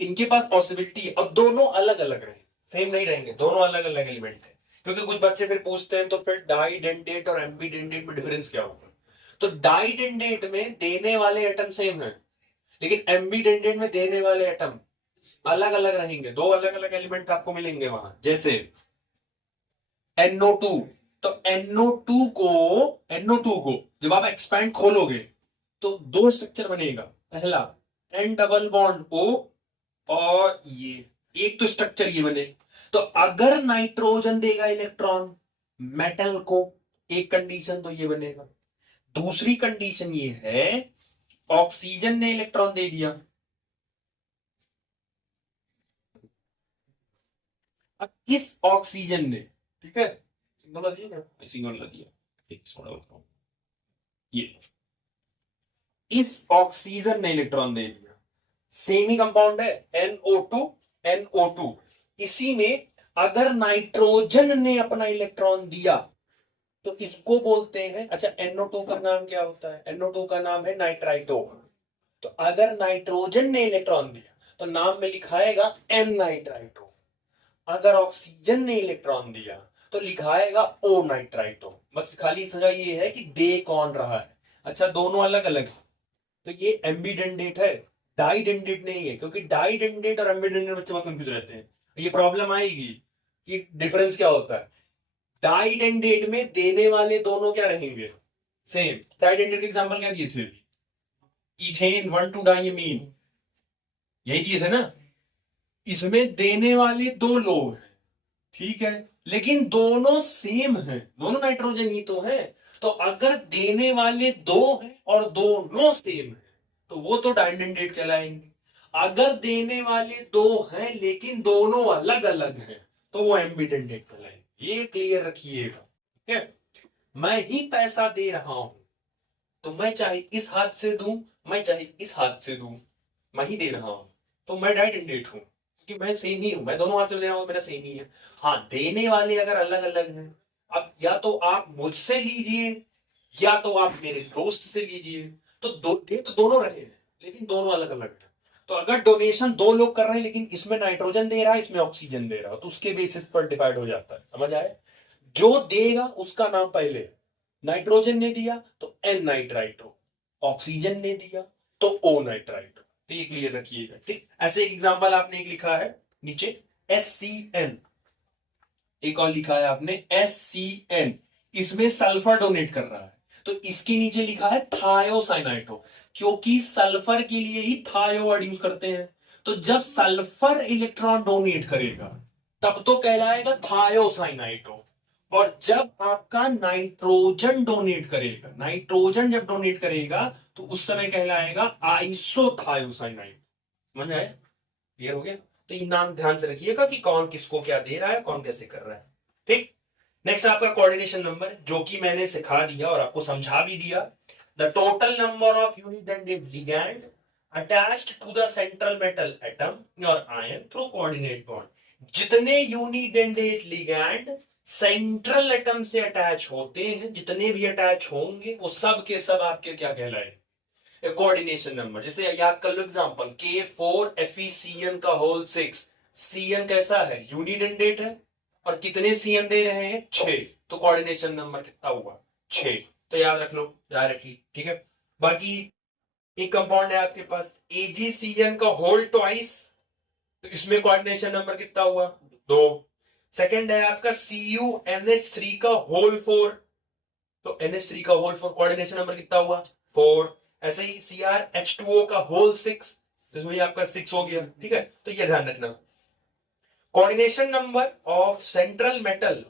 इनके पास पॉसिबिलिटी है। अब दोनों अलग अलग रहेंगे, सेम नहीं रहेंगे, दोनों अलग अलग एलिमेंट है। क्योंकि कुछ बच्चे फिर पूछते हैं तो फिर डाइडेंडेट और एम्बीडेंडेट में डिफरेंस क्या होगा? तो डाइडेंडेट में देने वाले एटम सेम है, लेकिन एम्बीडेंडेट में देने वाले एटम अलग अलग रहेंगे, दो अलग अलग एलिमेंट आपको मिलेंगे वहां। जैसे NO2, तो NO2 को जब आप एक्सपैंड खोलोगे तो दो स्ट्रक्चर बनेगा। पहला N डबल बॉन्ड O, और ये एक तो स्ट्रक्चर ये बने। तो अगर नाइट्रोजन देगा इलेक्ट्रॉन मेटल को, एक कंडीशन तो ये बनेगा। दूसरी कंडीशन ये है, ऑक्सीजन ने इलेक्ट्रॉन दे दिया, अब इस ऑक्सीजन ने, ठीक है, सिंगल दिया क्या? सिंगल दिया, एक थोड़ा बताऊं, ये इस ऑक्सीजन ने इलेक्ट्रॉन दे दिया, सेम ही कंपाउंड है NO2 इसी में अगर नाइट्रोजन ने अपना इलेक्ट्रॉन दिया तो इसको बोलते हैं, अच्छा NO2 का नाम क्या होता है? NO2 का नाम है नाइट्राइटो। तो अगर नाइट्रोजन ने इलेक्ट्रॉन दिया तो नाम में लिखाएगा N नाइट्राइटो। अगर ऑक्सीजन ने इलेक्ट्रॉन दिया तो लिखाएगा O नाइट्राइटो। बस खाली सजा ये है कि दे कौन रहा है। अच्छा दोनों अलग अलग है, तो ये एम्बीडेंडेट है, डाइडेंडेट नहीं है। क्योंकि डाइडेंडेट और एम्बीडेंडेट बच्चे बहुत कंफ्यूज रहते हैं, ये प्रॉब्लम आएगी कि डिफरेंस क्या होता है। डाइडेंडेट में देने वाले दोनों क्या रहेंगे? सेम। डाइडेंडेट के एग्जांपल क्या दिए थे? इथेन 1,2 डाइमीन, यही दिए थे ना। इसमें देने वाले दो लोग हैं, ठीक है, लेकिन दोनों सेम हैं, दोनों नाइट्रोजन ही तो है। तो अगर देने वाले दो हैं और दोनों सेम है तो वो तो डाइडेंडेट कहलाएंगे। अगर देने वाले दो हैं लेकिन दोनों अलग अलग हैं तो वो एम्बिडेंडेट कहलाएंगे। ये क्लियर रखिएगा, ठीक है। मैं ही पैसा दे रहा हूं, तो मैं चाहे इस हाथ से दूं, मैं चाहे इस हाथ से दूं, मैं ही दे रहा हूं, तो मैं डाइडेंडेट हूं, क्योंकि मैं सेम ही हूं, मैं दोनों हाथ से दे रहा हूं, मेरा सेम ही है। हाँ देने वाले अगर अलग अलग हैं, अब या तो आप मुझसे लीजिए या तो आप मेरे दोस्त से लीजिए, तो दे तो दोनों रहे हैं लेकिन दोनों अलग अलग हैं। तो अगर डोनेशन दो लोग कर रहे हैं लेकिन इसमें नाइट्रोजन दे रहा है, इसमें ऑक्सीजन दे रहा है, तो उसके बेसिस पर डिवाइड हो जाता है। समझ आए? जो देगा उसका नाम पहले, नाइट्रोजन ने दिया तो N नाइट्राइटो, ऑक्सीजन ने दिया तो O नाइट्राइटो। तो ये क्लियर रखिएगा, ठीक। ऐसे एक एग्जांपल आपने एक लिखा है नीचे SCN, एक और लिखा है आपने SCN, इसमें सल्फर डोनेट कर रहा है, तो इसके नीचे लिखा है थायोसाइनाइटो, क्योंकि सल्फर के लिए ही थायो वर्ड यूज करते हैं। तो जब सल्फर इलेक्ट्रॉन डोनेट करेगा तब तो कहलाएगा थायोसाइनाइटो, और जब आपका नाइट्रोजन डोनेट करेगा, नाइट्रोजन जब डोनेट करेगा तो उस समय कहलाएगा आइसोथायोसाइनाइड। समझ आए? क्लियर हो गया? तो ये नाम ध्यान से रखिएगा कि कौन किसको क्या दे रहा है, कौन कैसे कर रहा है, ठीक। नेक्स्ट आपका कोऑर्डिनेशन नंबर, जो कि मैंने सिखा दिया और आपको समझा भी दिया। The total number of unidentate ligand attached to the central metal atom और आयन थ्रू कोऑर्डिनेट बॉन्ड। जितने यूनिडेंडेट लिगैंड सेंट्रल एटम से अटैच होते हैं, जितने भी अटैच होंगे वो सब के सब आपके क्या कहलाए? Coordination number. जैसे याद कर लो एग्जांपल, K4FeCN का होल 6, CN कैसा है? यूनिडेंडेट है, और कितने CN दे रहे हैं? 6, तो कोऑर्डिनेशन नंबर कितना हुआ? 6। तो याद रख लो डायरेक्टली, ठीक है। बाकी एक कंपाउंड है आपके पास AgCN का होल ट्वाइस, तो इसमें कोऑर्डिनेशन नंबर कितना हुआ? 2। सेकंड है आपका CuNH3 का होल 4, तो NH3 का होल 4, कोऑर्डिनेशन नंबर कितना हुआ? 4। ऐसे ही CrH2O का होल 6, इसमें आपका 6 हो गया, ठीक है। तो ये ध्यान रखना, coordination number of central metal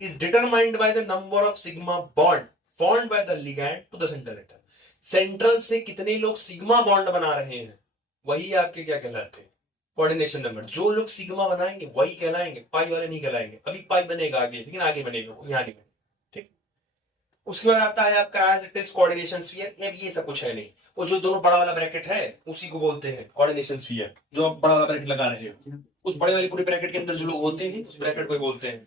is determined by the number of sigma bond formed by the ligand to the central atom. Central से कितने लोग सिग्मा बॉन्ड बना रहे हैं, वही आपके क्या कहलाते हैं? Coordination number. जो लोग सिग्मा बनाएंगे वही कहलाएंगे, पाई वाले नहीं कहलाएंगे। अभी पाई बनेगा आगे, लेकिन आगे बनेगा, यहां नहीं बनेगा, ठीक। उसके बाद आता है आपका as it is coordination sphere. अब ये सब कुछ है नहीं, वो जो दोनों बड़ा वाला ब्रैकेट है उसी को बोलते हैं कोऑर्डिनेशन स्फीयर, जो आप बड़ा वाला ब्रैकेट लगा रहे हो उस बड़े वाले पूरे ब्रैकेट के अंदर जो लोग होते हैं उस ब्रैकेट को ही बोलते हैं।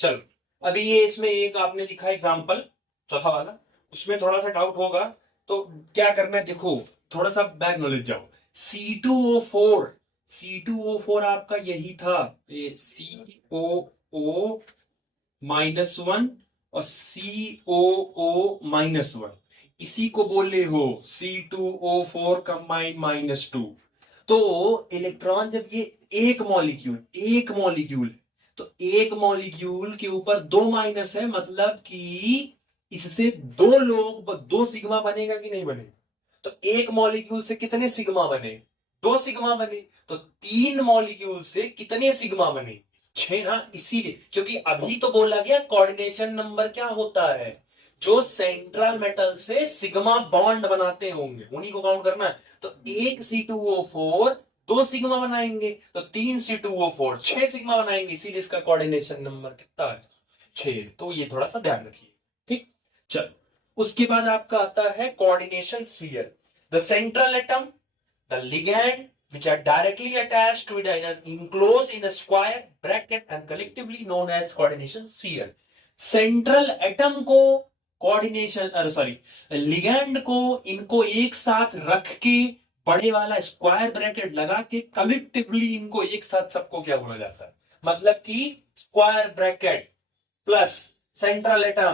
चलो अभी ये इसमें एक आपने लिखा एग्जांपल चौथा वाला, उसमें थोड़ा सा डाउट होगा तो क्या करना है, देखो थोड़ा सा बैक नॉलेज जाओ। C2O4, C2O4 आपका यही था, ये COO -1 और COO-1, इसी को बोले हो C2O4 कंबाइन -2। तो इलेक्ट्रॉन जब ये एक मॉलिक्यूल तो एक मॉलिक्यूल के ऊपर 2 माइनस है, मतलब कि इससे दो लोग, 2 सिग्मा बनेगा कि नहीं बनेगा? तो एक मॉलिक्यूल से कितने सिग्मा बने? 2 सिग्मा बने। तो 3 मॉलिक्यूल से कितने सिग्मा बने? 6 ना। इसीलिए, क्योंकि अभी तो बोला गया कोऑर्डिनेशन नंबर क्या होता है, जो सेंट्रल मेटल से सिग्मा बॉन्ड बनाते होंगे उन्हीं को काउंट करना है। तो एक C2O4 2 सिग्मा बनाएंगे, तो 3 C2O4 6 सिग्मा बनाएंगे, इसीलिए इसका कोऑर्डिनेशन नंबर कितना है? 6। तो ये थोड़ा सा ध्यान रखिए, ठीक। चल उसके बाद आपका आता है coordination sphere. The central atom, the ligand which are directly attached to it and enclosed in a square bracket and collectively known as coordination sphere. Central atom को कोऑर्डिनेशन लिगैंड को, इनको एक साथ रख के बड़े वाला स्क्वायर ब्रैकेट लगा के कलेक्टिवली इनको एक साथ सबको क्या बोला जाता है, मतलब कि square bracket plus central atom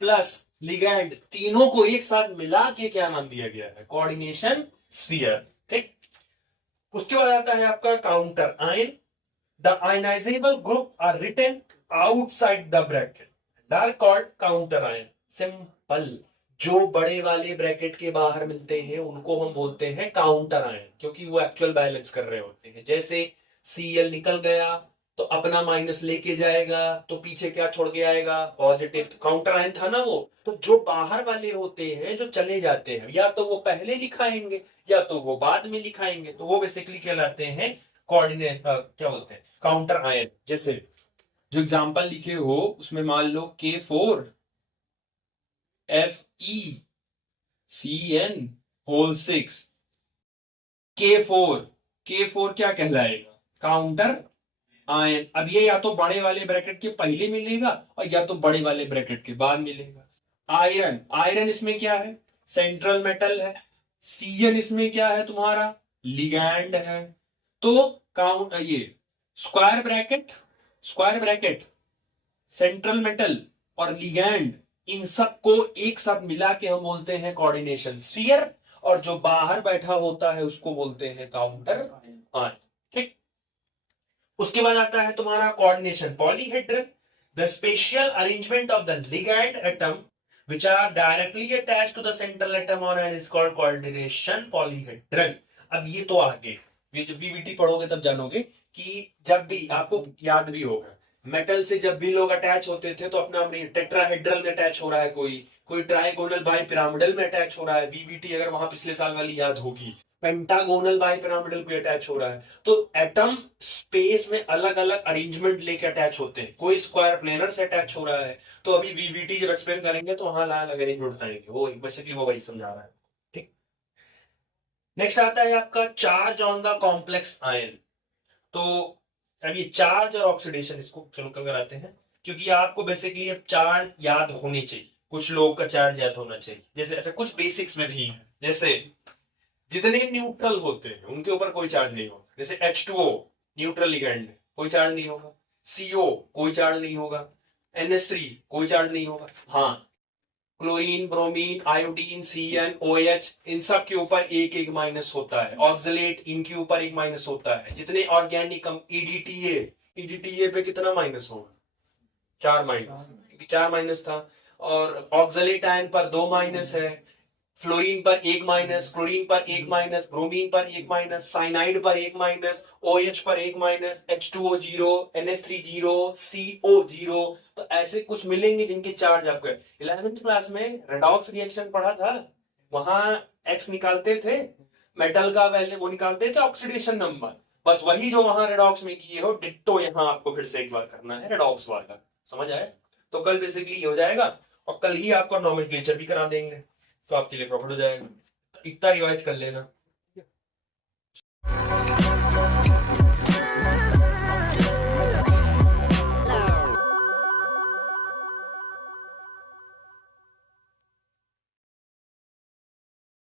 plus ligand, तीनों को एक साथ मिला के क्या नाम दिया गया है? कोऑर्डिनेशन स्फीयर, ठीक। उसके बाद आता है आपका counter ion. The ionisable group are written outside the bracket are called counter ion. Simple, जो बड़े वाले ब्रैकेट के बाहर मिलते हैं उनको हम बोलते हैं काउंटर आयन, क्योंकि वो एक्चुअल बैलेंस कर रहे होते हैं। जैसे Cl निकल गया तो अपना माइनस लेके जाएगा, तो पीछे क्या छोड़ के आएगा? पॉजिटिव। तो काउंटर आयन था ना वो। तो जो बाहर वाले होते हैं जो चले जाते हैं, या तो वो पहले लिखाएंगे या तो वो बाद में लिखाएंगे, तो वो बेसिकली कहलाते हैं कोऑर्डिनेट, क्या बोलते हैं, काउंटर आयन। जैसे जो एग्जांपल लिखे हो उसमें मान लो K4 FeCN6 K4 क्या कहलाएगा? Counter ion. अब ये या तो बड़े वाले ब्रैकेट के पहले मिलेगा और या तो बड़े वाले ब्रैकेट के बाद मिलेगा। आयरन इसमें क्या है? सेंट्रल मेटल है। Cn इसमें क्या है तुम्हारा? लिगैंड है। तो काउंट ये स्क्वायर ब्रैकेट सेंट्रल मेटल और लिगैंड, इन सबको एक साथ मिला के हम बोलते हैं कोऑर्डिनेशन स्फीयर, और जो बाहर बैठा होता है उसको बोलते हैं काउंटर आयन, ठीक। उसके बाद आता है तुम्हारा coordination polyhedral. The spatial arrangement of the ligand atom which are directly attached to the central atom or and is called coordination polyhedral। अब ये तो आगे, ये जब VBT पढ़ोगे तब जानोगे कि जब भी आपको याद भी होगा, मेटल से जब भी लोग अटैच होते थे तो अपना अपने टेट्राहेड्रल में अटैच हो रहा है, कोई ट्राइगोनल बाई पिरामिडल में अटैच हो रहा है। VBT अगर वहां पिछले साल वाली याद होगी, पेंटागोनल बाई पिरामिडल पे अटैच हो रहा है। तो एटम स्पेस में अलग अलग अरेंजमेंट लेके अटैच होते हैं, कोई स्क्वायर प्लेनर से अटैच हो रहा है। तो अभी VBT जब एक्सप्लेन करेंगे तो वहां अलग अलग अरेंजमेंट बताएंगे, वो बेसिकली वो वही समझा रहा है, ठीक। नेक्स्ट आता है आपका charge on the complex ion. तो अब ये चार्ज और ऑक्सीडेशन, इसको चलो कराते हैं, क्योंकि आपको बेसिकली अब चार्ज याद होनी चाहिए, कुछ लोगों का चार्ज याद होना चाहिए। जैसे अच्छा कुछ बेसिक्स में भी है, जैसे जितने न्यूट्रल होते हैं उनके ऊपर कोई चार्ज नहीं होगा। जैसे H2O न्यूट्रल लिगैंड, कोई चार्ज नहीं होगा। CO कोई चार्ज नहीं होगा। NH3 कोई चार्ज नहीं होगा। हाँ, chlorine, bromine, iodine, CN, OH, इन सब के ऊपर एक एक माइनस होता है। ऑक्सलेट, इनके ऊपर एक माइनस होता है। जितने ऑर्गेनिक EDTA पे कितना माइनस होगा? 4 माइनस, क्योंकि 4 माइनस था। और ऑक्सलेट आयन पर 2 माइनस है। फ्लोरीन पर 1 माइनस, क्लोरीन पर 1 माइनस, ब्रोमीन पर 1 माइनस, साइनाइड पर 1 माइनस, OH पर 1 माइनस, H2O 0, NH3 0, CO 0। तो ऐसे कुछ मिलेंगे जिनके चार्ज आपको 11th क्लास में रेडॉक्स रिएक्शन पढ़ा था, वहां X निकालते थे मेटल का वैल्यू, वो निकालते थे ऑक्सीडेशन नंबर। बस वही जो वहां रेडॉक्स में किए हो डिट्टो यहां आपको फिर से एक बार करना है रेडॉक्स वाला। समझ आए? तो कल बेसिकली हो जाएगा और कल ही आपका नॉमेनक्लेचर भी करा देंगे, तो आपके लिए प्रॉफिट हो जाएगा। इतना रिवाइज कर लेना।